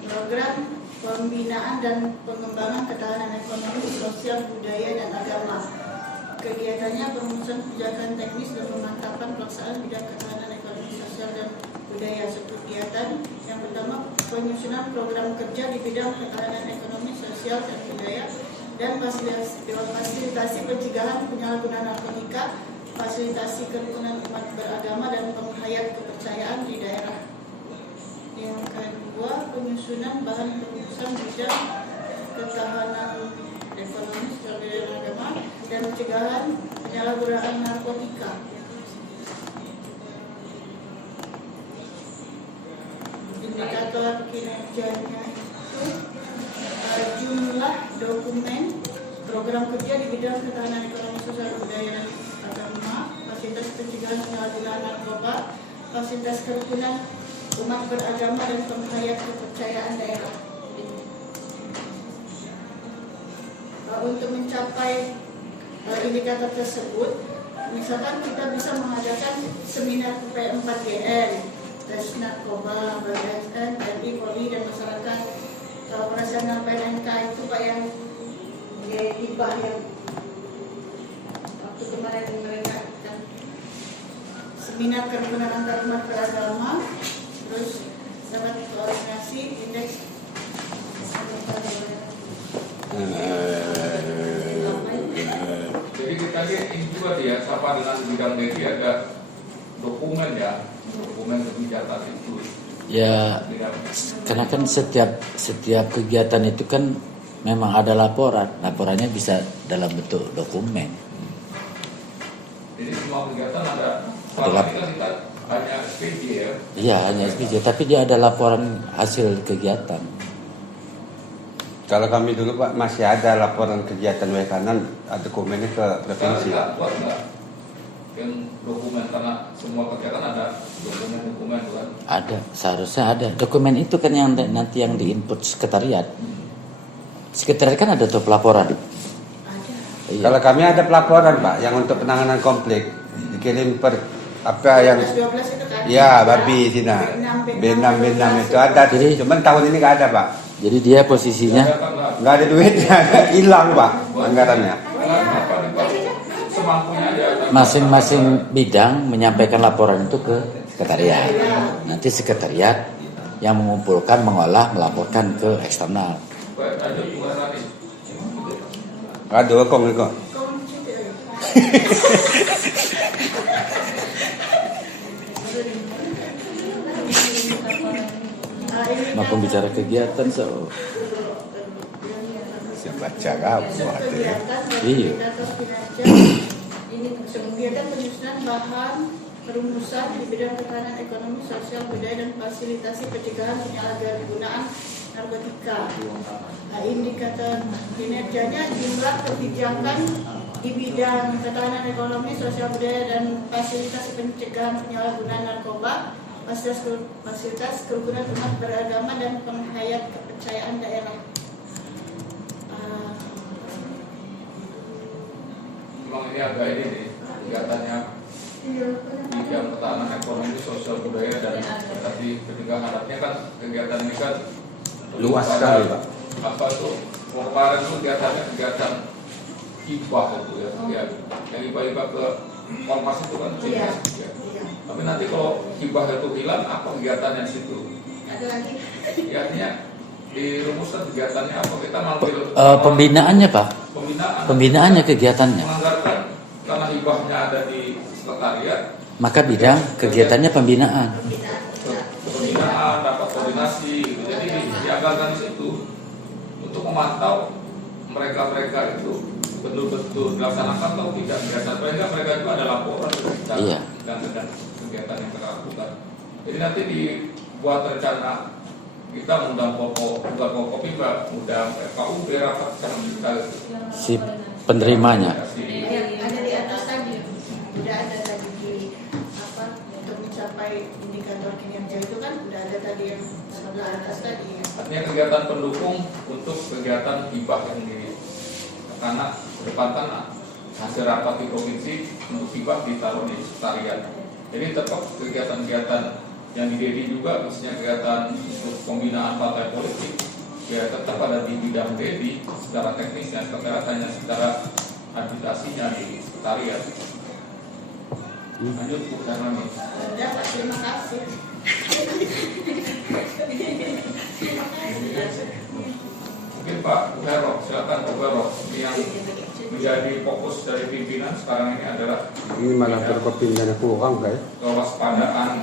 Program pembinaan dan pengembangan ketahanan ekonomi, sosial, budaya, dan agama. Kegiatannya perumusan kebijakan teknis dan pemantapan pelaksanaan bidang ketahanan ekonomi, sosial, dan budaya. Kegiatan yang pertama, penyusunan program kerja di bidang ketahanan ekonomi, sosial, dan budaya, dan fasilitasi pencegahan penyalahgunaan narkotika, fasilitasi kerukunan umat beragama, dan penghayat kepercayaan di daerah. Yang kedua, penyusunan bahan perumusan bidang ketahanan ekonomi, sosial, budaya, dan agama, dan pencegahan penyalahgunaan narkotika. Indikator kinerjanya itu jumlah dokumen program kerja di bidang ketahanan ekonomi, sosial, budaya, dan agama, fasilitas pencegahan penyalahgunaan narkoba, fasilitas kerukunan umat beragama, dan penghayat kepercayaan daerah. Untuk mencapai indikator tersebut, misalkan kita bisa mengadakan seminar P4GN, tes narkoba, BSN, TNI, Polri, dan masyarakat, operasional PNK itu Pak yang hibah yang waktu kemarin mereka seminar kerukunan antar umat beragama, terus dapat koordinasi indeks Jadi kita lihat ini juga ya, sama dengan bidang medis ada dokumen ya, dokumen kebijakan itu. Ya, karena kan setiap kegiatan itu kan memang ada laporannya bisa dalam bentuk dokumen. Jadi semua kegiatan ada Adalah- selama ini kan kita hanya SPJ ya. Iya, hanya SPJ, tapi dia ada laporan hasil kegiatan. Kalau kami dulu Pak masih ada laporan kegiatan Wekanan, ada dokumennya ke provinsi. Sekarang buat nggak yang dokumen, karena semua kegiatan ada dokumen itu kan. Ada, seharusnya ada. Dokumen itu kan yang nanti yang diinput sekretariat. Sekretariat kan ada tuh pelaporan. Iya. Kalau kami ada pelaporan Pak, yang untuk penanganan konflik dikirim per apa yang 12 itu kan? ya babi sini, B6 itu ada. Jadi- Cuman tahun ini nggak ada Pak, Jadi dia posisinya nggak ada duitnya, hilang Pak anggarannya. Semampunya aja. masing-masing bidang menyampaikan laporan itu ke sekretariat. Nanti sekretariat yang mengumpulkan, mengolah, melaporkan ke eksternal. Lanjut Bu Rani. Ada kong itu. Nah, pembicara kegiatan Saya baca kamu ada ya. Iya. Kegiatan penyusunan bahan perumusan di bidang ketahanan ekonomi, sosial, budaya, dan fasilitasi pencegahan penyalahgunaan narkotika. Nah, indikator kinerjanya jumlah kebijakan di bidang ketahanan ekonomi, sosial, budaya, dan fasilitasi pencegahan penyalahgunaan narkoba, fasilitas kerukunan umat beragama, dan penghayat kepercayaan daerah. Memang ini agak ini nih, kegiatannya bidang ketahanan ekonomi, sosial, budaya, dan tadi pencegahan harapnya kan kegiatan ini kan Luas sekali Pak. Apa tuh kemarin tuh kegiatan hibah itu ya, yang hibah ke ormas itu kan Iya. ya. Tapi nanti kalau hibah itu hilang, apa kegiatannya di situ? Ada lagi. Ya, artinya dirumuskan kegiatannya apa? Kita manggil Pembinaannya Pak, pembinaan. pembinaannya kegiatannya. Menganggarkan karena hibahnya ada di sekretariat, Maka bidang kegiatannya pembinaan. pembinaan, dapat koordinasi gitu. Jadi dianggarkan di situ untuk memantau mereka itu betul-betul dilaksanakan atau tidak. Biasa mereka itu ada laporan Iya. dan kegiatan yang mereka lakukan. Jadi nanti dibuat rencana kita undang Kopi, undang FKUB rapat sama kita. Si penerimanya. Ada di atas tadi, udah ada tadi di apa untuk mencapai indikator kinerja itu kan udah ada tadi yang sebelah atas tadi ya. Artinya kegiatan pendukung untuk kegiatan hibah yang di karena kedepankan hasil rapat di provinsi untuk hibah ditaruh di sekretariat. Jadi tetap kegiatan-kegiatan yang di DEDI juga, misalnya kegiatan untuk pembinaan partai politik, ya tetap ada di bidang DEDI secara teknisnya, sekretariat hanya secara administrasinya di sekretariat. Lanjut Bu Sarmani. Ya Pak, terima kasih. Mungkin Pak Bu Hero, silakan Bu Hero. Yang menjadi fokus dari pimpinan sekarang ini adalah Ini malah berkepindahan kurang guys. kewaspadaan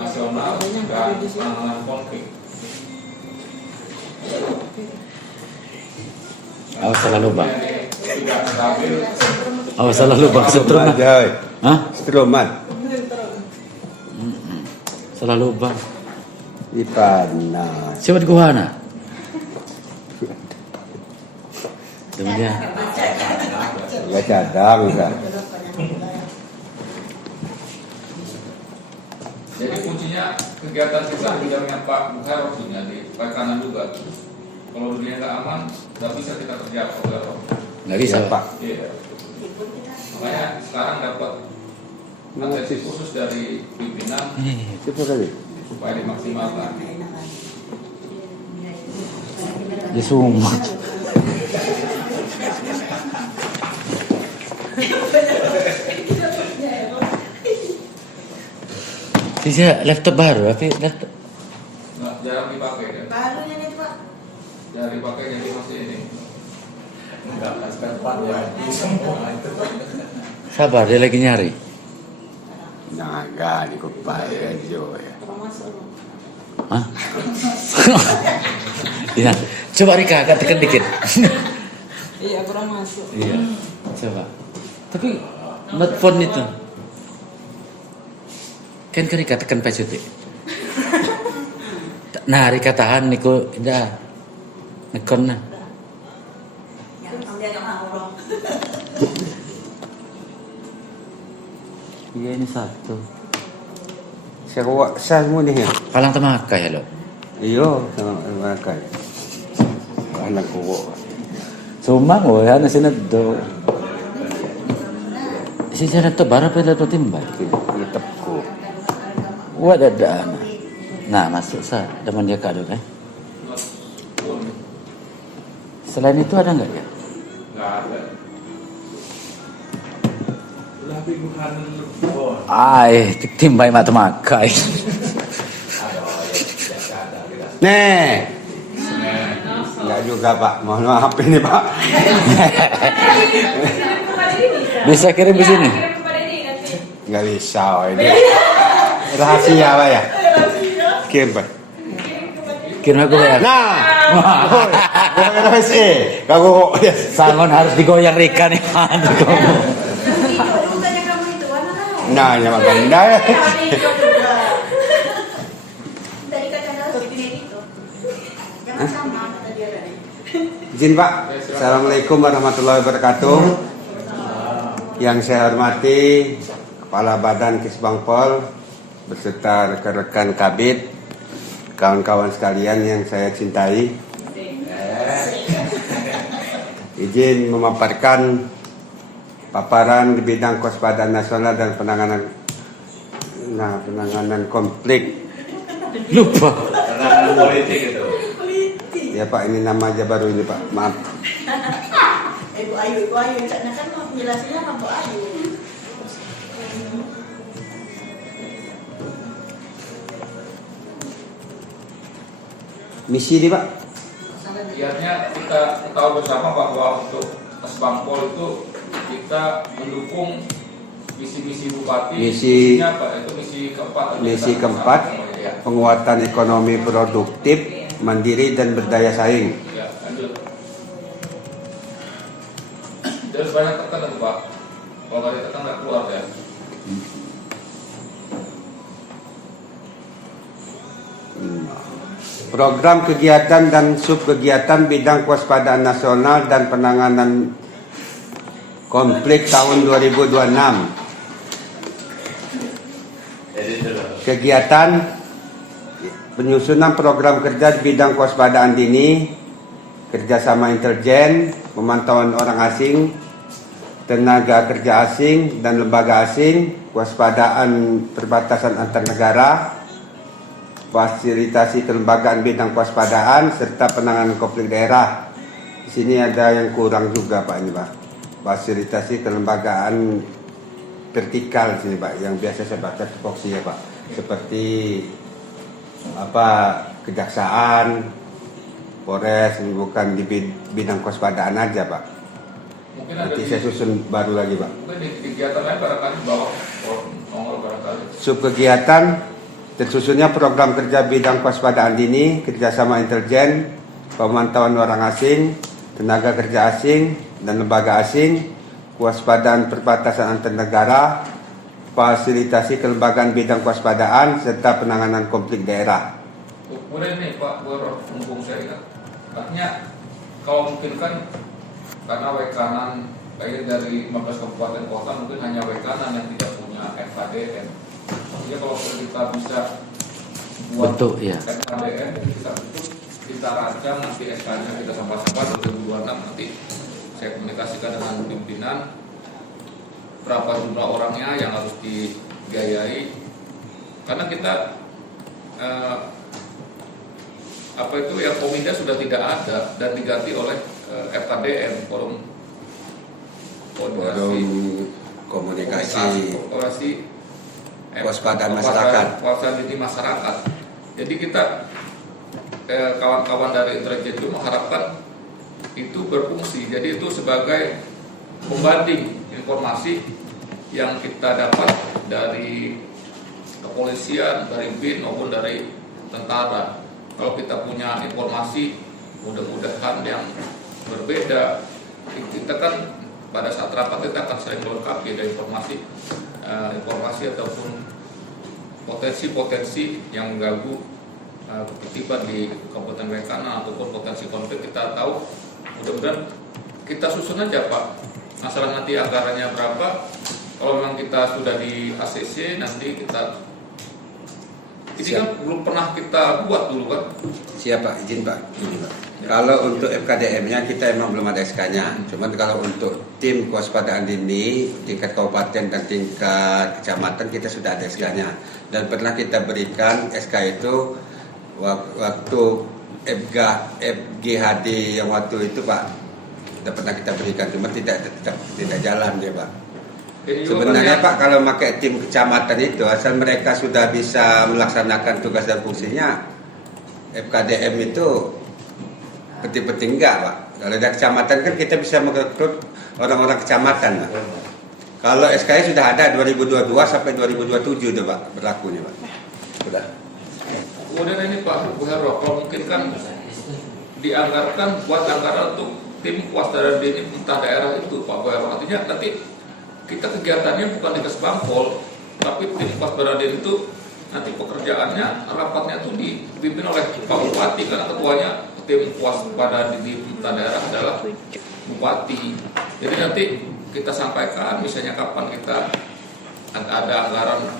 nasional dan penanganan konflik. Oh, salah lubang. Tidak stabil. Oh, salah lubang setrum. Hah? Stroman. Salah lubang. Ipana. Coba di kuhana. Kemudian Ya cadang kan. Jadi kuncinya kegiatan kita bidangnya Pak Bu Hero punya di kanan juga. Kalau dunia nggak aman, nggak bisa kita kerja Pak Bu Hero. nggak bisa Iya, Pak. Iya. Makanya sekarang dapat atensi khusus dari pimpinan Siapa tadi? supaya dimaksimalkan. Dia semua. Bisa laptop baru, tapi laptop Nggak jarang dipakai kan? Barunya nih Pak. Jarang dipakai jadi masih ini. Enggak, spare part ya. Semua itu. sabar dia lagi nyari. Naga di kupaya jo ya. Hah? Iya. Coba Rika agak tekan dikit. Iya, kurang masuk. Iya. Coba. Tapi not phone itu. Kan Rika tekan pecuti. Nah, Rika tahan niku dah. Nekon nah. Iya ini satu. Saya semua nih ya. Palang temakai ya lo. Iyo sama mereka. Anak kuwo. Sumang oh ya nasi do. Si jana to bara pala to timbal. Itepku. Wad ada. Nah masuk sa teman dia kado kan. Selain itu ada nggak ya? Nggak ada. Tapi bukan oh, Ay, timbay mak temakai. Nih. Enggak juga Pak. Mohon maaf ini Pak. Bisa kirim ke sini. Kirim kepada ini nanti. Enggak bisa oh, ini. Rahasia Pak ya. Kirim Pak. Kirim aku ya. Nah. Bukan rahasia. Kamu ya. Sangon harus digoyang Rika nih. Aduh kamu. Nah, ya maganda ya. Dari kacamata seperti itu. Jangan sama kata dia tadi. Izin Pak. Assalamualaikum warahmatullahi wabarakatuh. Yang saya hormati Kepala Badan Kisbangpol beserta rekan-rekan Kabid, kawan-kawan sekalian yang saya cintai. Izin memaparkan paparan di bidang kewaspadaan nasional dan penanganan konflik. Lupa. penanganan politik itu. Ya Pak, ini nama aja baru ini Pak. Maaf. Ibu Ayu, karena kan penjelasannya sama Bu Ayu. Misi ini Pak. Kiatnya kita tahu bersama bahwa untuk Kesbangpol itu kita mendukung misi-misi bupati. Misinya apa? Itu misi keempat. Misi keempat, penguatan ekonomi produktif, mandiri dan berdaya saing. Ya, lanjut. Jadi banyak tekan Pak. Kalau nggak ditekan nggak keluar ya. Program kegiatan dan subkegiatan bidang kewaspadaan nasional dan penanganan konflik tahun 2026. Kegiatan penyusunan program kerja di bidang kewaspadaan dini, kerjasama intelijen, pemantauan orang asing, tenaga kerja asing dan lembaga asing, kewaspadaan perbatasan antar negara, fasilitasi kelembagaan bidang kewaspadaan serta penanganan konflik daerah. Di sini ada yang kurang juga Pak ini Pak. Fasilitasi kelembagaan vertikal sini Pak, yang biasa saya baca tupoksi ya Pak. Seperti kejaksaan, Polres, ini bukan di bidang kewaspadaan aja Pak. Mungkin ada Nanti saya susun baru lagi Pak. mungkin di kegiatan lain barangkali bawah nongol barangkali. Subkegiatan tersusunnya program kerja bidang kewaspadaan dini, kerjasama intelijen, pemantauan orang asing, tenaga kerja asing dan lembaga asing, kewaspadaan perbatasan antar negara, fasilitasi kelembagaan bidang kewaspadaan serta penanganan konflik daerah. Kemudian nih Pak Bor, mumpung saya ingat, artinya kalau mungkin kan karena wekanan dari 15 kabupaten kota mungkin hanya wekanan yang tidak punya FKDN. Artinya kalau kita bisa buat Bentuk, ya. FKDN, kita rancang nanti SK-nya kita sampaikan 2026 nanti saya komunikasikan dengan pimpinan berapa jumlah orangnya yang harus dibiayai, karena kita Kominda sudah tidak ada dan diganti oleh FKDN, forum Komunikasi kewaspadaan dini masyarakat. Jadi kita kawan-kawan dari intelijen itu mengharapkan itu berfungsi. Jadi itu sebagai pembanding informasi yang kita dapat dari kepolisian, dari BIN maupun dari tentara. Kalau kita punya informasi mudah-mudahan yang berbeda, kita kan pada saat rapat kita akan sering melengkapi dari informasi ataupun potensi-potensi yang mengganggu ketertiban di Kabupaten Waikanan ataupun potensi konflik. Kita tahu, mudah-mudahan kita susun aja Pak, masalah nanti anggarannya berapa. Kalau memang kita sudah di ACC, nanti kita ini kan belum pernah kita buat dulu kan. Siapa? Izin Pak. Kalau untuk FKDM-nya kita emang belum ada SK-nya. Cuman kalau untuk tim kewaspadaan dini tingkat kabupaten dan tingkat kecamatan kita sudah ada SK-nya. Dan pernah kita berikan SK itu waktu FGHD yang waktu itu Pak. Sudah pernah kita berikan, cuma tidak jalan dia Pak. Sebenarnya Pak, kalau pakai tim kecamatan itu asal mereka sudah bisa melaksanakan tugas dan fungsinya, FKDM itu penting-penting enggak Pak. Kalau dari kecamatan kan kita bisa merekrut orang-orang kecamatan Pak. Kalau SKI sudah ada 2022 sampai 2027 itu Pak berlakunya Pak. Sudah. Kemudian ini Pak Bu Hero, kalau mungkin kan dianggarkan buat anggaran untuk tim kewaspadaan dini pemerintah daerah itu Pak Bu Hero. Artinya nanti kita kegiatannya bukan di Kesbangpol, tapi tim kewaspadaan dini itu nanti pekerjaannya, rapatnya itu dipimpin oleh Pak Bupati, karena ketuanya tim kewaspadaan dini pemerintah daerah adalah Bupati. Jadi nanti kita sampaikan misalnya kapan kita ada anggaran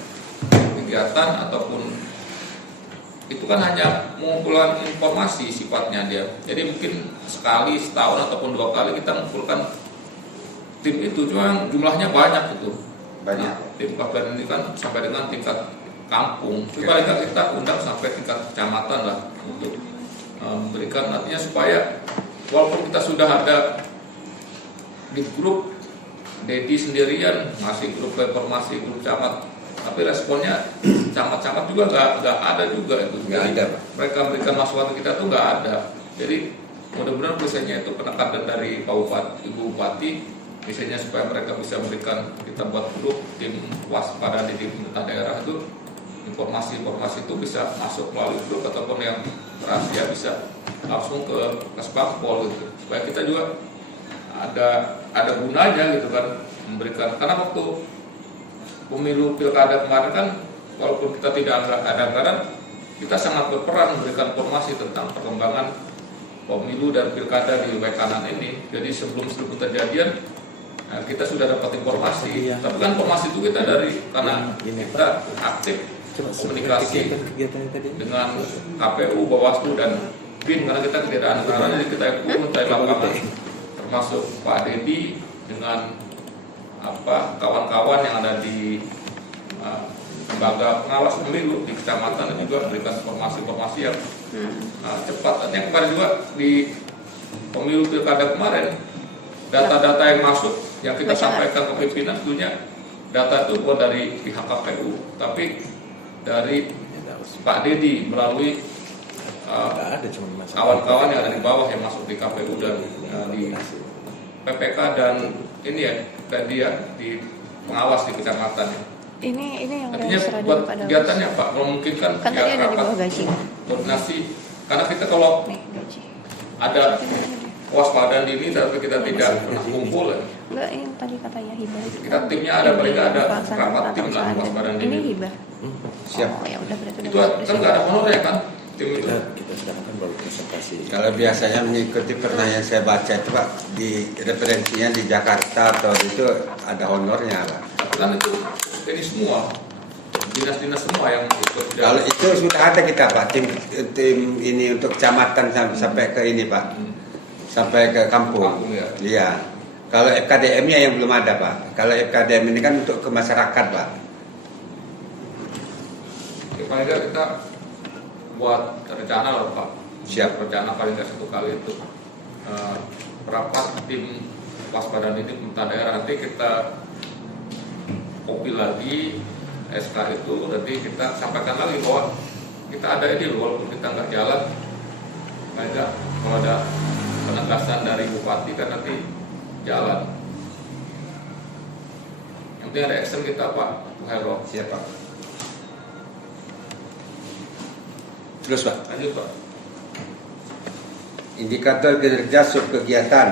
kegiatan ataupun itu kan hanya mengumpulkan informasi sifatnya dia. Jadi mungkin sekali, setahun ataupun 2 kali kita mengumpulkan tim itu, cuma jumlahnya banyak itu. Banyak. Nah, tim kewaspadaan ini kan sampai dengan tingkat kampung. Paling nggak kita undang sampai tingkat kecamatan lah untuk memberikan, artinya supaya walaupun kita sudah ada di grup Dedi sendirian ngasih grup informasi grup camat, tapi responnya camat-camat juga nggak ada juga itu. Nggak ada Pak. Mereka memberikan masukan kita tuh nggak ada. Jadi mudah-mudahan misalnya itu penekanan dari Pak Bupati, Ibu Bupati, misalnya supaya mereka bisa memberikan, kita buat grup tim waspada di pemerintah daerah itu, informasi-informasi itu bisa masuk melalui grup ataupun yang rahasia bisa langsung ke Kesbangpol gitu. Supaya kita juga ada gunanya gitu kan, memberikan, karena waktu pemilu pilkada kemarin kan walaupun kita tidak ada anggaran, kita sangat berperan memberikan informasi tentang perkembangan pemilu dan pilkada di Waikanan ini. Jadi sebelum kejadian kita sudah dapat informasi. Tapi kan informasi itu kita karena kita aktif komunikasi dengan KPU, Bawaslu dan BIN, karena kita keadaan jadi kita ikut mencari lapangan, termasuk Pak Dedi dengan kawan-kawan yang ada di lembaga pengawas pemilu di kecamatan, dan juga memberikan informasi-informasi yang cepat. Dan yang kemarin juga di pemilu pilkada kemarin, data-data yang masuk yang kita sampaikan ke pimpinan, tentunya data itu bukan dari pihak KPU, tapi dari Pak Dedi melalui kawan-kawan yang ada di bawah yang masuk di KPU dan di PPK dan ini ya tadi ya di pengawas di kecamatan. Ini yang artinya sudah buat pada kegiatannya Pak memungkinkan kan tadi ada di bawah gaji koordinasi, karena kita kalau gaji ada kewaspadaan dini tapi kita tidak pernah kumpul ya. Enggak, ini tadi katanya hibah itu. Kita timnya ada, paling nggak ada rapat tim lah kewaspadaan dini. Ini hibah. Siap. Oh ya udah berarti Itu kan nggak ada honornya kan tim itu. Kita sedangkan baru presentasi. Kalau biasanya mengikuti pernah yang saya baca itu Pak, di referensinya di Jakarta atau itu ada honornya Pak. Kan itu ini semua dinas-dinas semua yang ikut. Kalau itu sudah ada kita Pak, tim ini untuk kecamatan sampai ke ini Pak, sampai ke kampung. Ya. Iya. Kalau FKDM-nya yang belum ada Pak. Kalau FKDM ini kan untuk ke masyarakat Pak. Ya, paling nggak kita buat rencana lah Pak. Siap. Rencana paling nggak 1 kali itu rapat tim waspadaan ini pemerintah daerah, nanti kita copy lagi SK itu, nanti kita sampaikan lagi bahwa kita ada ini loh, walaupun kita nggak jalan, paling nggak kalau ada penegasan dari bupati kan nanti jalan. Yang penting ada action kita Pak Hero. Siap Pak. Terus Pak. Lanjut Pak. Indikator kinerja subkegiatan,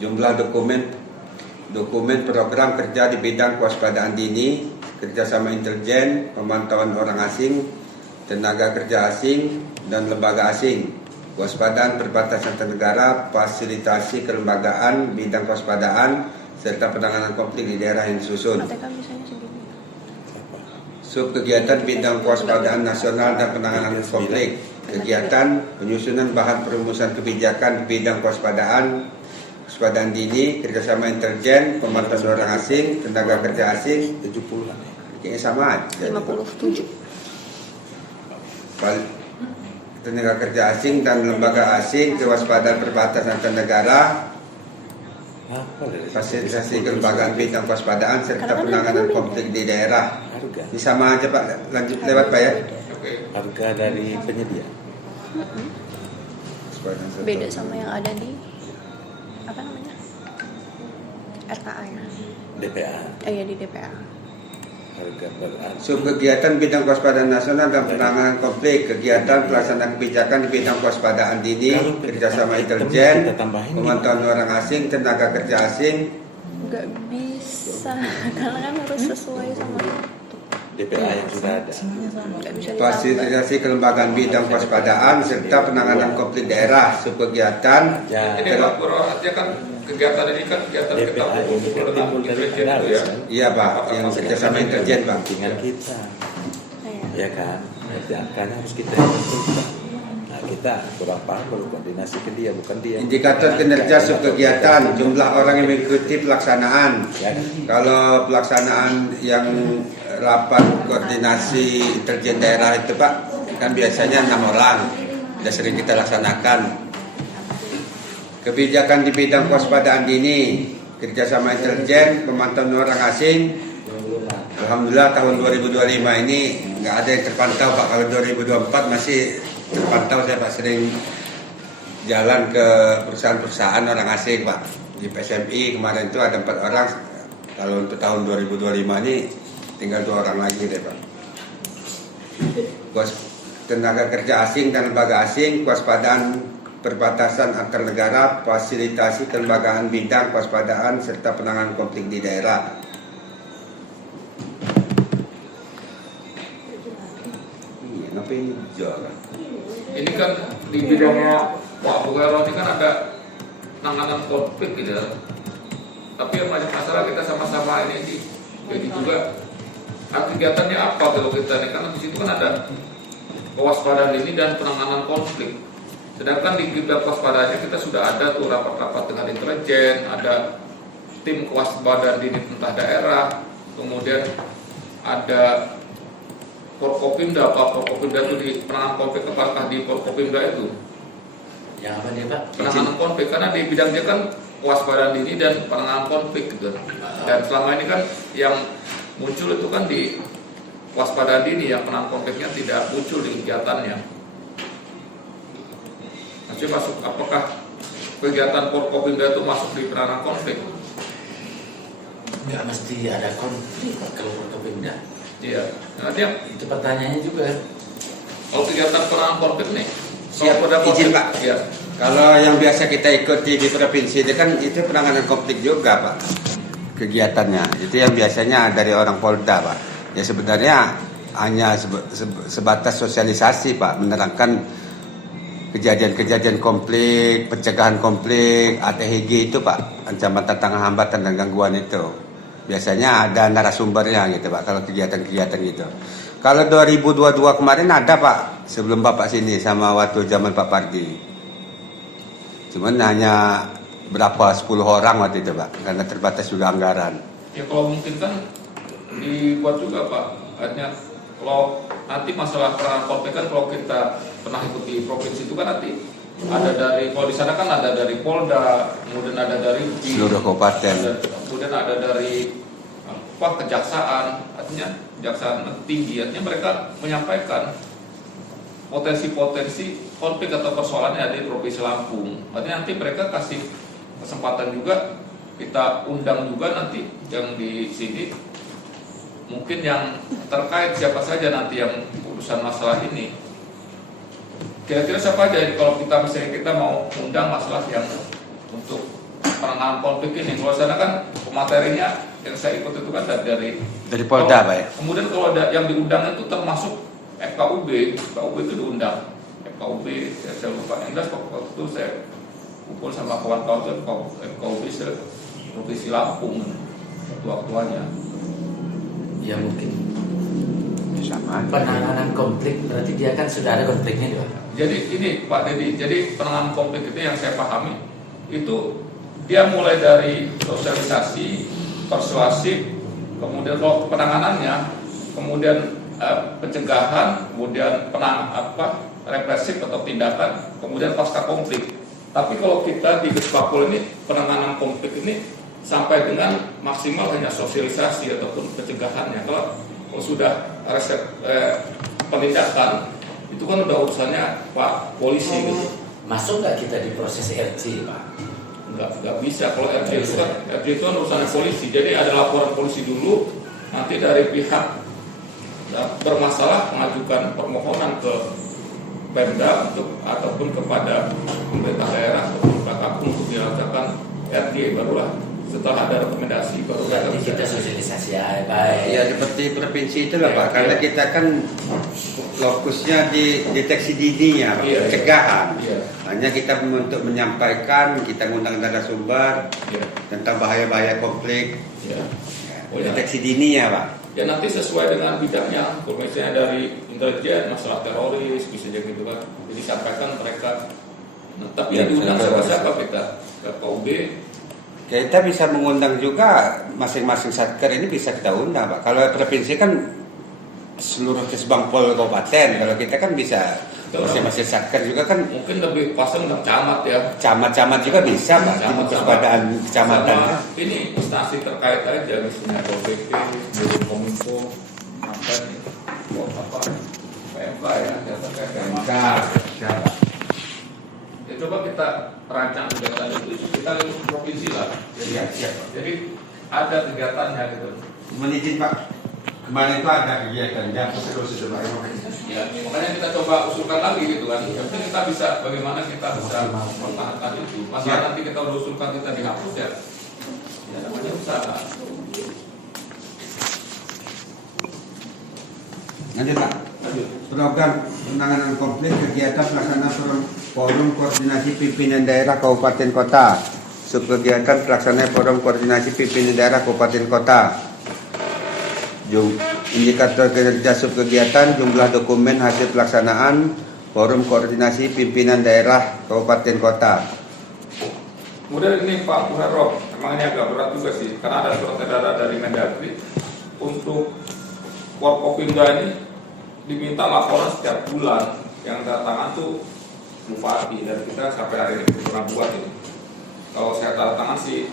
jumlah dokumen program kerja di bidang kewaspadaan dini, kerjasama intelijen, pemantauan orang asing, tenaga kerja asing, dan lembaga asing, kewaspadaan perbatasan antar negara, fasilitasi kelembagaan bidang kewaspadaan, serta penanganan konflik di daerah yang disusun. Subkegiatan bidang kewaspadaan nasional dan penanganan konflik, kegiatan penyusunan bahan perumusan kebijakan di bidang kewaspadaan dini, kerjasama intelijen, pemantauan orang asing, tenaga kerja asing, 70-an ya. Kayaknya sama aja. 57. Tenaga kerja asing dan lembaga asing, kewaspadaan perbatasan antar negara, fasilitasi kelembagaan bidang kewaspadaan serta penanganan konflik di daerah. Ini sama aja Pak, lanjut lewat Pak ya. Harga dari penyedia. Beda sama yang ada di apa namanya? RKA ya. DPA. Iya di DPA. Harga berat. Subkegiatan bidang kewaspadaan nasional dan penanganan konflik, kegiatan pelaksanaan kebijakan di bidang kewaspadaan dini, kerjasama intelijen, pemantauan orang asing, tenaga kerja asing. Nggak bisa, karena kan harus sesuai sama itu. DPA yang sudah ada. Nggak bisa ditambah. Fasilitasi kelembagaan bidang kewaspadaan serta penanganan konflik daerah, subkegiatan. Ini Pak Purworejo kan kegiatan ini kan kegiatan kita kumpul dengan intelijen itu ya. Iya Pak, yang kerjasama intelijen Pak. Dengan kita, Iya. ya kan? Berarti angkanya harus kita tentukan. Nah kita kurang paham baru koordinasi ke dia, bukan dia. Indikator kinerja subkegiatan, jumlah orang yang mengikuti pelaksanaan. Ya, Kalau pelaksanaan yang rapat koordinasi intelijen daerah itu Pak, kan biasanya 6 orang. Sudah sering kita laksanakan. Kebijakan di bidang kewaspadaan dini, kerjasama intelijen, pemantauan orang asing. Alhamdulillah tahun 2025 ini nggak ada yang terpantau Pak. Kalau 2024 masih terpantau, saya Pak sering jalan ke perusahaan-perusahaan orang asing Pak. Di PSMI kemarin itu ada 4 orang. Kalau untuk tahun 2025 ini tinggal 2 orang lagi deh Pak. Tenaga kerja asing dan lembaga asing, kewaspadaan perbatasan antar negara, fasilitasi kelembagaan bidang kewaspadaan serta penanganan konflik di daerah. Iya, kenapa ini hijau kan. Ini kan di bidangnya Pak Bugaro ini kan ada penanganan konflik gitu ya. Tapi yang banyak masalah kita sama-sama ini jadi juga kegiatannya apa kalau kita ini, karena di situ kan ada kewaspadaan ini dan penanganan konflik. Sedangkan di bidang kewaspadaannya kita sudah ada tuh rapat-rapat dengan intelijen, ada tim kewaspadaan dini pemerintah daerah, kemudian ada Forkopimda. Pak Forkopimda itu di penanganan konflik, apakah di Forkopimda itu? Yang apa dia Pak? Penanganan konflik, karena di bidangnya kan kewaspadaan dini dan penanganan konflik gitu. Dan selama ini kan yang muncul itu kan di kewaspadaan dini, yang penanganan konfliknya tidak muncul di kegiatannya. Masih masuk, apakah kegiatan Forkopimda itu masuk di penanganan konflik? Nggak mesti ada konflik kalau Forkopimda. Iya. Nanti Itu pertanyaannya juga. kalau kegiatan penanganan konflik nih, Siap, kalau pada izin konflik- Pak. Iya. Kalau yang biasa kita ikuti di provinsi itu kan itu penanganan konflik juga Pak. Kegiatannya itu yang biasanya dari orang Polda Pak. Ya sebenarnya hanya sebatas sosialisasi Pak, menerangkan kejadian-kejadian konflik, pencegahan konflik, ATHG itu Pak, ancaman tantangan hambatan dan gangguan itu. Biasanya ada narasumbernya gitu Pak, kalau kegiatan-kegiatan gitu. Kalau 2022 kemarin ada Pak, sebelum Bapak sini sama waktu zaman Pak Pardi. Cuman hanya berapa 10 orang waktu itu Pak, karena terbatas juga anggaran. Ya kalau mungkin kan dibuat juga Pak, hanya kalau nanti masalah penanganan konflik kan kalau kita pernah ikut di provinsi itu kan nanti ada dari, kalau di sana kan ada dari Polda, kemudian ada dari Seluruh kabupaten. kemudian ada dari kejaksaan, artinya kejaksaan tinggi, artinya mereka menyampaikan potensi-potensi konflik atau persoalannya ada di Provinsi Lampung. Artinya nanti mereka kasih kesempatan juga, kita undang juga nanti yang di sini, mungkin yang terkait siapa saja nanti yang urusan masalah ini. Kira-kira siapa aja kalau kita misalnya kita mau undang masalah yang untuk penanganan konflik ini. Kalau sana kan materinya yang saya ikut itu kan dari Polda Pak ya. Kemudian kalau ada yang diundang itu termasuk FKUB itu diundang. FKUB saya lupa yang jelas waktu itu saya kumpul sama kawan-kawan FKUB Provinsi Lampung waktu-waktuanya. Ya mungkin Sama. penanganan konflik berarti dia kan sudah ada konfliknya Pak. Jadi ini Pak Dedi, jadi penanganan konflik itu yang saya pahami itu dia mulai dari sosialisasi, persuasif, kemudian kalau penanganannya, kemudian pencegahan, kemudian represif atau tindakan, kemudian pasca konflik. Tapi kalau kita di Gespapul ini penanganan konflik ini sampai dengan maksimal hanya sosialisasi ataupun pencegahannya. Kalau sudah penindakan itu kan udah urusannya Pak polisi gitu. Masuk nggak kita di proses RC Pak? Nggak bisa, kalau RJ itu kan urusannya polisi. Jadi ada laporan polisi dulu, nanti dari pihak bermasalah mengajukan permohonan ke Pemda ataupun kepada pemerintah daerah ataupun KKP untuk dilaksanakan RJ, barulah setelah ada rekomendasi baru kita sosialisasi ya baik. Ya seperti provinsi itu lah Pak, karena kita kan fokusnya di deteksi dininya, Iya, pencegahan. Iya. Hanya kita untuk menyampaikan, kita mengundang narasumber Iya. tentang bahaya-bahaya konflik, Ya. Oh, ya. deteksi dini ya Pak. Ya nanti sesuai dengan bidangnya, kalau misalnya dari intelijen masalah teroris bisa jadi gitu kan, jadi sampaikan mereka. Nah, tapi yang diundang siapa kita? KUB. Kita bisa mengundang juga masing-masing satker ini bisa kita undang Pak. Kalau provinsi kan seluruh Kesbangpol kabupaten, kalau kita kan bisa masing-masing satker juga kan. Mungkin lebih pasang dengan camat ya. Camat-camat juga bisa Pak, di kewaspadaan kecamatan. Sama ini instansi terkait aja, misalnya POPP, Kominfo, PMK ya, terkait PMK. Ya, coba kita rancang kegiatan itu, kita lihat provinsi lah. Jadi, jadi ada kegiatannya gitu. Menizin Pak, kemarin itu ada kegiatan jam terus Pak. Ya, makanya kita coba usulkan lagi gitu kan. Yang penting kita bisa, bagaimana kita bisa mempertahankan itu. Masalah nanti kita udah usulkan kita dihapus ya namanya usaha. Nanti Pak. Program penanganan konflik kegiatan pelaksanaan forum koordinasi pimpinan daerah kabupaten kota. Subkegiatan pelaksanaan forum koordinasi pimpinan daerah kabupaten kota. Indikator kinerja subkegiatan, jumlah dokumen hasil pelaksanaan forum koordinasi pimpinan daerah kabupaten kota. Kemudian ini Pak Muharrem, memang ini agak berat juga sih, karena ada surat edaran dari Mendagri untuk Forkopimda ini diminta laporan setiap bulan, yang tangan tuh bupati, dan kita sampai hari ini belum pernah buat ini. Kalau saya tanda tangan sih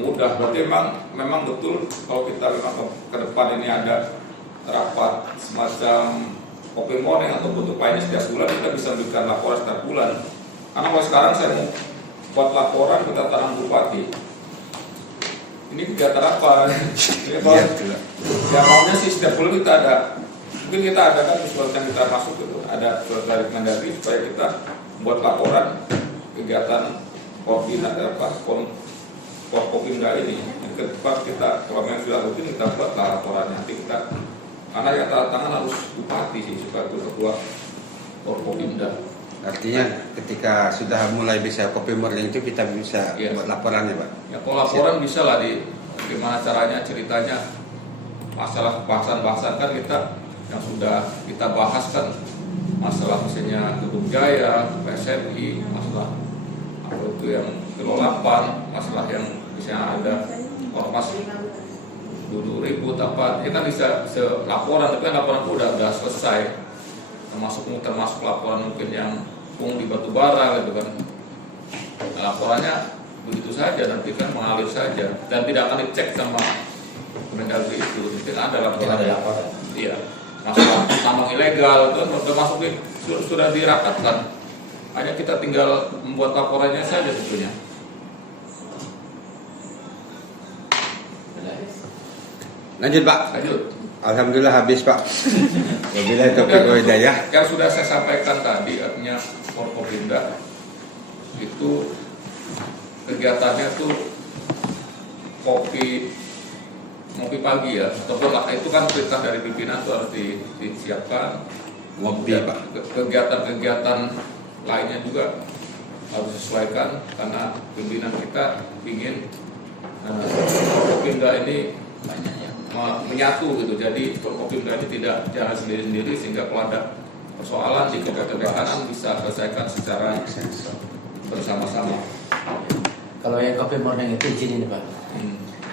mudah, berarti memang betul kalau kita memang ke depan ini ada rapat semacam open morning atau bentuk lainnya setiap bulan, kita bisa memberikan laporan setiap bulan. Karena kalau sekarang saya mau buat laporan minta tangan bupati, ini kegiatan apa? Ya maunya sih setiap bulan kita ada, mungkin kita ada kan surat yang kita masuk itu, ada surat dari Mendagri supaya kita buat laporan kegiatan koordinat Forkopimda ini. Yang kedua kita kalau memang sudah rutin kita buat laporan nanti kita, karena yang tanda tangan harus bupati sih supaya itu ketua Forkopimda. Artinya ketika sudah mulai bisa copy morning itu kita bisa buat laporan ya Pak? Ya kalau laporan bisa lah gimana caranya, ceritanya, masalah bahasan-bahasan kan kita yang sudah kita bahas kan, masalah misalnya Gedung Jaya, PSMI, masalah apa itu yang Kilo 8, masalah yang misalnya ada ormas dulu ribut apa, kita bisa laporan, tapi kan laporan itu udah selesai. Termasuk laporan mungkin yang di batubara gitu kan. Nah, laporannya begitu saja, nanti kan mengalir saja dan tidak akan dicek sama Mendagri itu. Mungkin ada laporan. Iya. Masalah tambang ilegal itu sudah masuk sudah dirapatkan. Hanya kita tinggal membuat laporannya saja tentunya. Lanjut Pak. Lanjut. Alhamdulillah habis Pak. Wabillahi taufiq wal hidayah. Yang sudah saya sampaikan tadi, artinya Forkopimda itu kegiatannya tuh ngopi pagi ya, ataupun itu kan perintah dari pimpinan itu harus disiapkan. Ngopi Pak. Kegiatan-kegiatan lainnya juga harus disesuaikan karena pimpinan kita ingin Forkopimda ini menyatu gitu, jadi Forkopimda ini tidak jalan sendiri-sendiri, sehingga kalau ada persoalan di kabupaten Bekanan bisa selesaikan secara bersama-sama. Kalau yang copy morning itu izin ini Pak.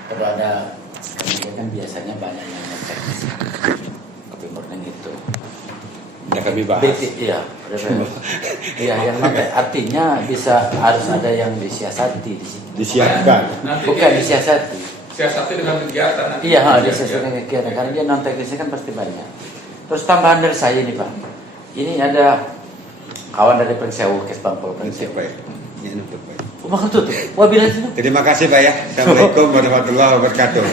Kalau ada kan biasanya banyak yang ngecek copy morning itu. Udah kami bahas. Iya, iya yang namanya artinya bisa harus ada yang disiasati di situ. Disiapkan. Bukan disiasati. Siasati dengan kegiatan nanti. Iya, disiasati dengan kegiatan karena dia non teknisnya kan pasti banyak. Terus tambahan dari saya nih Pak. Ini ada kawan dari Pengsewu Kesbangpol Pengsewu. Ini untuk Pak. Makan tutup. Wabillahi taufiq. Terima kasih Pak ya. Assalamualaikum warahmatullahi wabarakatuh.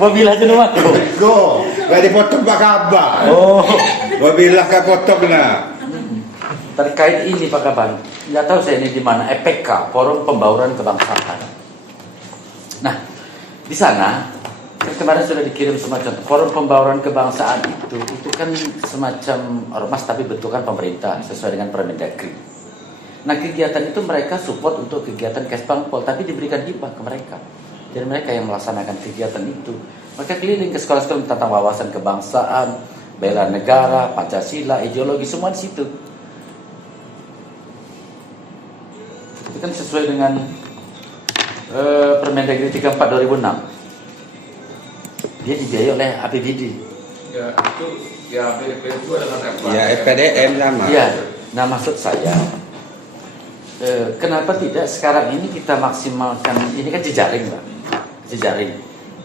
Wabillahi taufiq. Go. Gak dipotong Pak Kabar. Oh. Wabillah ka potong lah. Terkait ini Pak Kaban, nggak tahu saya ini di mana, EPK, Forum Pembauran Kebangsaan. Nah, di sana kemarin sudah dikirim semacam Forum Pembauran Kebangsaan itu kan semacam ormas tapi bentukan pemerintah sesuai dengan Permendagri. Nah, kegiatan itu mereka support untuk kegiatan Kesbangpol, tapi diberikan hibah ke mereka. Jadi mereka yang melaksanakan kegiatan itu, mereka keliling ke sekolah-sekolah tentang wawasan kebangsaan, bela negara, Pancasila, ideologi, semua di situ. Itu kan sesuai dengan Permendagri 34 2006. Dia dibiayai oleh APBD. Ya itu ya BDP juga dengan FPDM. Ya FPDM sama. Ya, nah maksud saya kenapa tidak sekarang ini kita maksimalkan, ini kan jejaring Pak, jejaring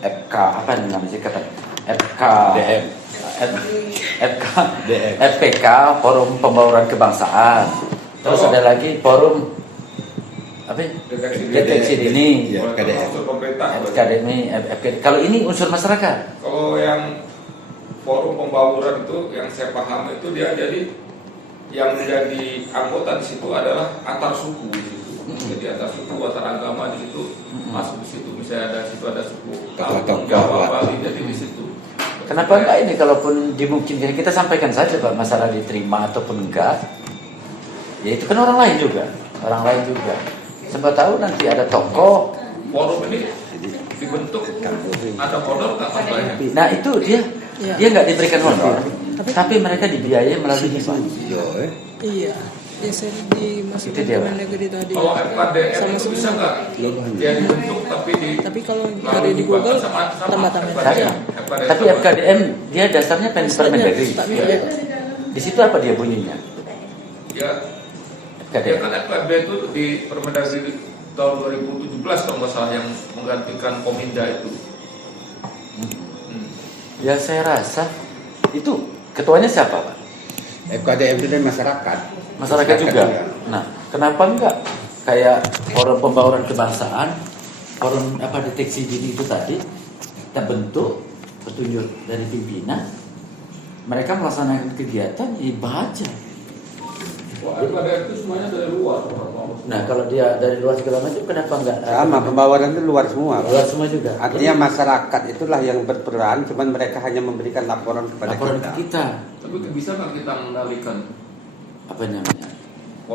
FK apa namanya kata FK DM. FPK Forum Pembauran Kebangsaan, terus ada lagi Forum apa deteksi dini, Ya, KDM. akademi FKD. Kalau ini unsur masyarakat. Kalau yang forum pembauran itu yang saya paham itu dia jadi yang menjadi anggota di situ adalah antar suku di situ. Jadi antar suku, antar agama di situ masuk di situ. Misalnya ada situ ada suku Kampung, Jawa, Bali, jadi di situ. Kenapa enggak ini kalaupun dimungkinkan kita sampaikan saja Pak, masalah diterima ataupun enggak. Ya itu kan orang lain juga. Siapa tahu nanti ada tokoh. Forum ini dibentuk ada honor nggak kampanye? Nah itu dia nggak diberikan honor, tapi mereka dibiayai melalui hibah. Iya. Biasanya dimasukkan ke Mendagri tadi. Kalau FKDM sama itu bisa semua. nggak? Dia dibentuk Tapi kalau ada di Google tambah-tambah aja. Tapi FKDM dia dasarnya Permendagri. Di situ apa dia bunyinya? Ya, FKDM. kan FKDM itu di Permendagri tahun 2017 kalau nggak salah yang menggantikan Kominda itu. Ya saya rasa itu ketuanya siapa Pak? FKDM itu dari masyarakat. Masyarakat juga. Nah, kenapa enggak kayak forum pembauran kebangsaan, forum deteksi dini itu tadi kita bentuk petunjuk dari pimpinan, mereka melaksanakan kegiatan baca. Wah, FKDM itu semuanya dari luar. Nah, kalau dia dari luar segala macam, kenapa enggak? Sama, pembawaan itu luar semua. Luar semua juga. Artinya masyarakat itulah yang berperan, cuman mereka hanya memberikan laporan kepada kita. Tapi bisa nggak kita mengendalikan? Apa namanya?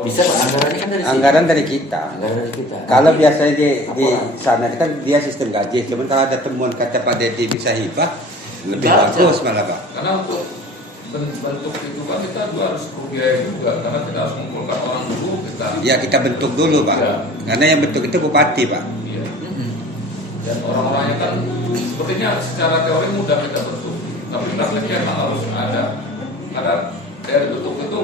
Bisa, anggarannya kan dari anggaran dari kita. Anggaran dari kita. Kalau biasanya di sana kan dia sistem gaji, cuman kalau ada temuan kata Pak Dedi bisa hibah, lebih bagus malah Pak. Karena untuk bentuk itu kan kita harus biaya juga, karena kita harus mengumpulkan orang dulu kita. Ya kita bentuk dulu Pak. Ya. Karena yang bentuk itu bupati Pak. Iya. Dan orang-orangnya kan sepertinya secara teori mudah kita bentuk, tapi prakteknya memang harus ada. Karena dari bentuk itu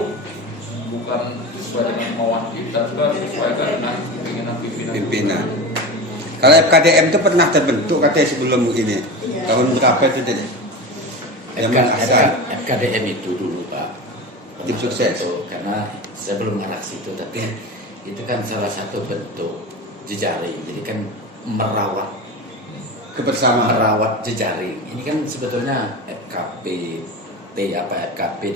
bukan sesuai dengan kemauan kita, juga harus disesuaikan dengan keinginan pimpinan. Kalau FKDM itu pernah terbentuk katanya sebelum ini. Tahun berapa itu jadi? FKDM itu dulu Pak. Tim sukses. Karena saya belum ngarah situ, tapi itu kan salah satu bentuk jejaring. Jadi kan merawat kebersamaan, merawat jejaring. Ini kan sebetulnya FKP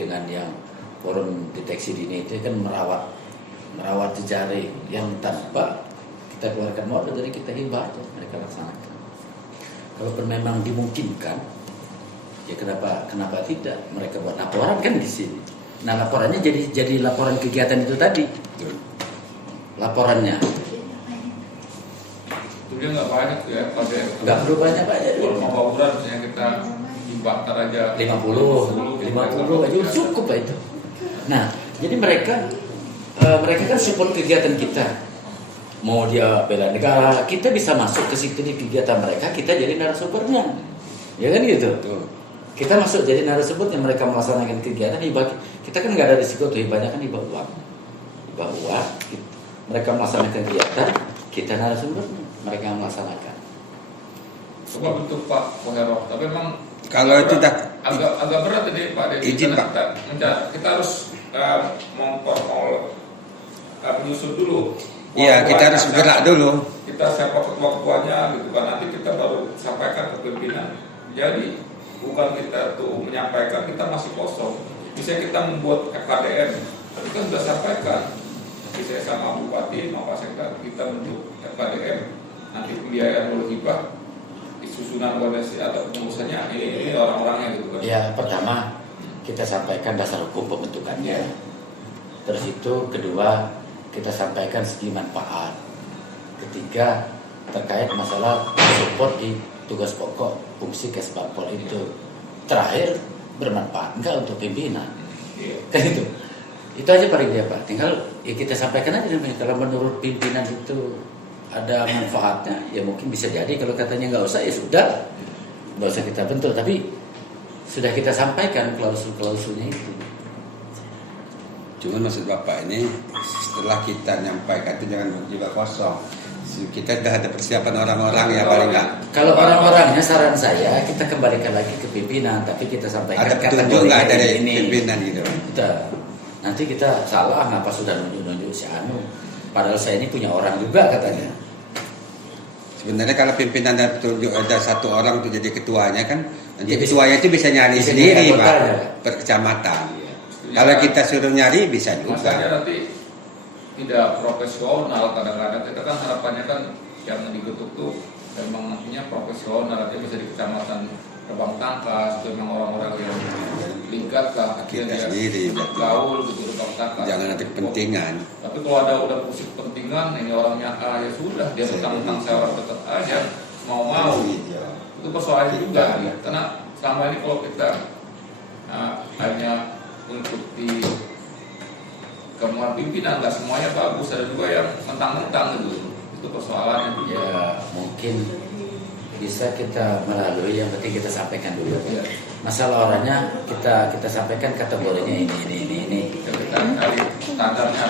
dengan yang forum deteksi dini itu kan merawat jejaring yang tanpa kita keluarkan modal, jadi kita hibah aja mereka laksanakan. Kalau memang dimungkinkan, ya kenapa tidak mereka buat laporan kan di sini. Nah laporannya jadi laporan kegiatan itu tadi. Laporannya. Itu dia nggak banyak ya, Nggak perlu banyak. Kalau mau bauran misalnya kita dibakar aja 50 aja cukup Pak itu. Nah, jadi mereka kan support kegiatan kita. Mau dia bela negara, kita bisa masuk ke situ di kegiatan mereka, kita jadi narasumbernya. Ya kan gitu. Kita masuk jadi narasumber yang mereka melaksanakan kegiatan hibah. Kita kan nggak ada risiko tuh, hibahnya kan hibah uang. Mereka melaksanakan kegiatan, kita narasumber, mereka melaksanakan. Coba bentuk Pak Kohero, tapi memang kalau itu agak berat tadi Pak Dedi. Izin Pak. Kita harus menyusun dulu. Iya, kita harus bergerak dulu. Kita siapa ketua-ketuanya gitu kan, nanti kita baru sampaikan ke pimpinan. Jadi bukan kita tuh menyampaikan, kita masih kosong. Misalnya kita membuat FKDM, kita sudah sampaikan. Bisa sama Bupati, sama Pak Sekda, kita bentuk FKDM. Nanti pembiayaan oleh hibah, susunan organisasi atau pengurusannya ini orang-orangnya gitu kan. Ya pertama kita sampaikan dasar hukum pembentukannya. Terus itu kedua kita sampaikan segi manfaat. Ketiga terkait masalah support di tugas pokok fungsi Kesbangpol itu. Terakhir bermanfaat enggak untuk pimpinan. Kan itu. Itu aja paling dia Pak. Tinggal ya kita sampaikan aja kalau menurut pimpinan itu ada manfaatnya, ya mungkin bisa jadi. Kalau katanya nggak usah, ya sudah, nggak usah kita bentuk. Tapi sudah kita sampaikan klausul-klausulnya itu. Cuman maksud Bapak ini setelah kita nyampaikan itu jangan juga kosong. Kita sudah ada persiapan orang-orang ya paling nggak. Kalau orang-orangnya saran saya kita kembalikan lagi ke pimpinan, tapi kita sampaikan ada petunjuk nggak dari ini. Pimpinan gitu. Nanti kita salah ngapa sudah nunjuk-nunjuk si Anu. Padahal saya ini punya orang juga katanya. Sebenarnya kalau pimpinan ada petunjuk ada satu orang untuk jadi ketuanya kan, nanti ya, ketuanya itu bisa nyari sendiri Pak, per kecamatan. Ya. Kalau kita suruh nyari bisa juga. Masalahnya nanti tidak profesional kadang-kadang. Kita kan harapannya kan yang dibentuk tuh memang nantinya profesional, nanti bisa di kecamatan terbang tangkas, itu memang orang-orang yang lingkat kah, Kita akhirnya sendiri, gaul gitu terbang tangkas. jangan ada kepentingan. Tapi kalau ada udah pusing kepentingan, ini orangnya A ya sudah, dia mentang-mentang saya orang dekat aja mau-mau. Itu persoalannya juga, ya. Karena selama ini kalau kita hanya mengikuti kemauan pimpinan, nggak semuanya bagus, ada juga yang mentang-mentang gitu. Itu persoalannya juga. Ya mungkin bisa kita melalui, yang penting kita sampaikan dulu. Ya. Masalah orangnya kita sampaikan kategorinya ini. Kita cari standarnya,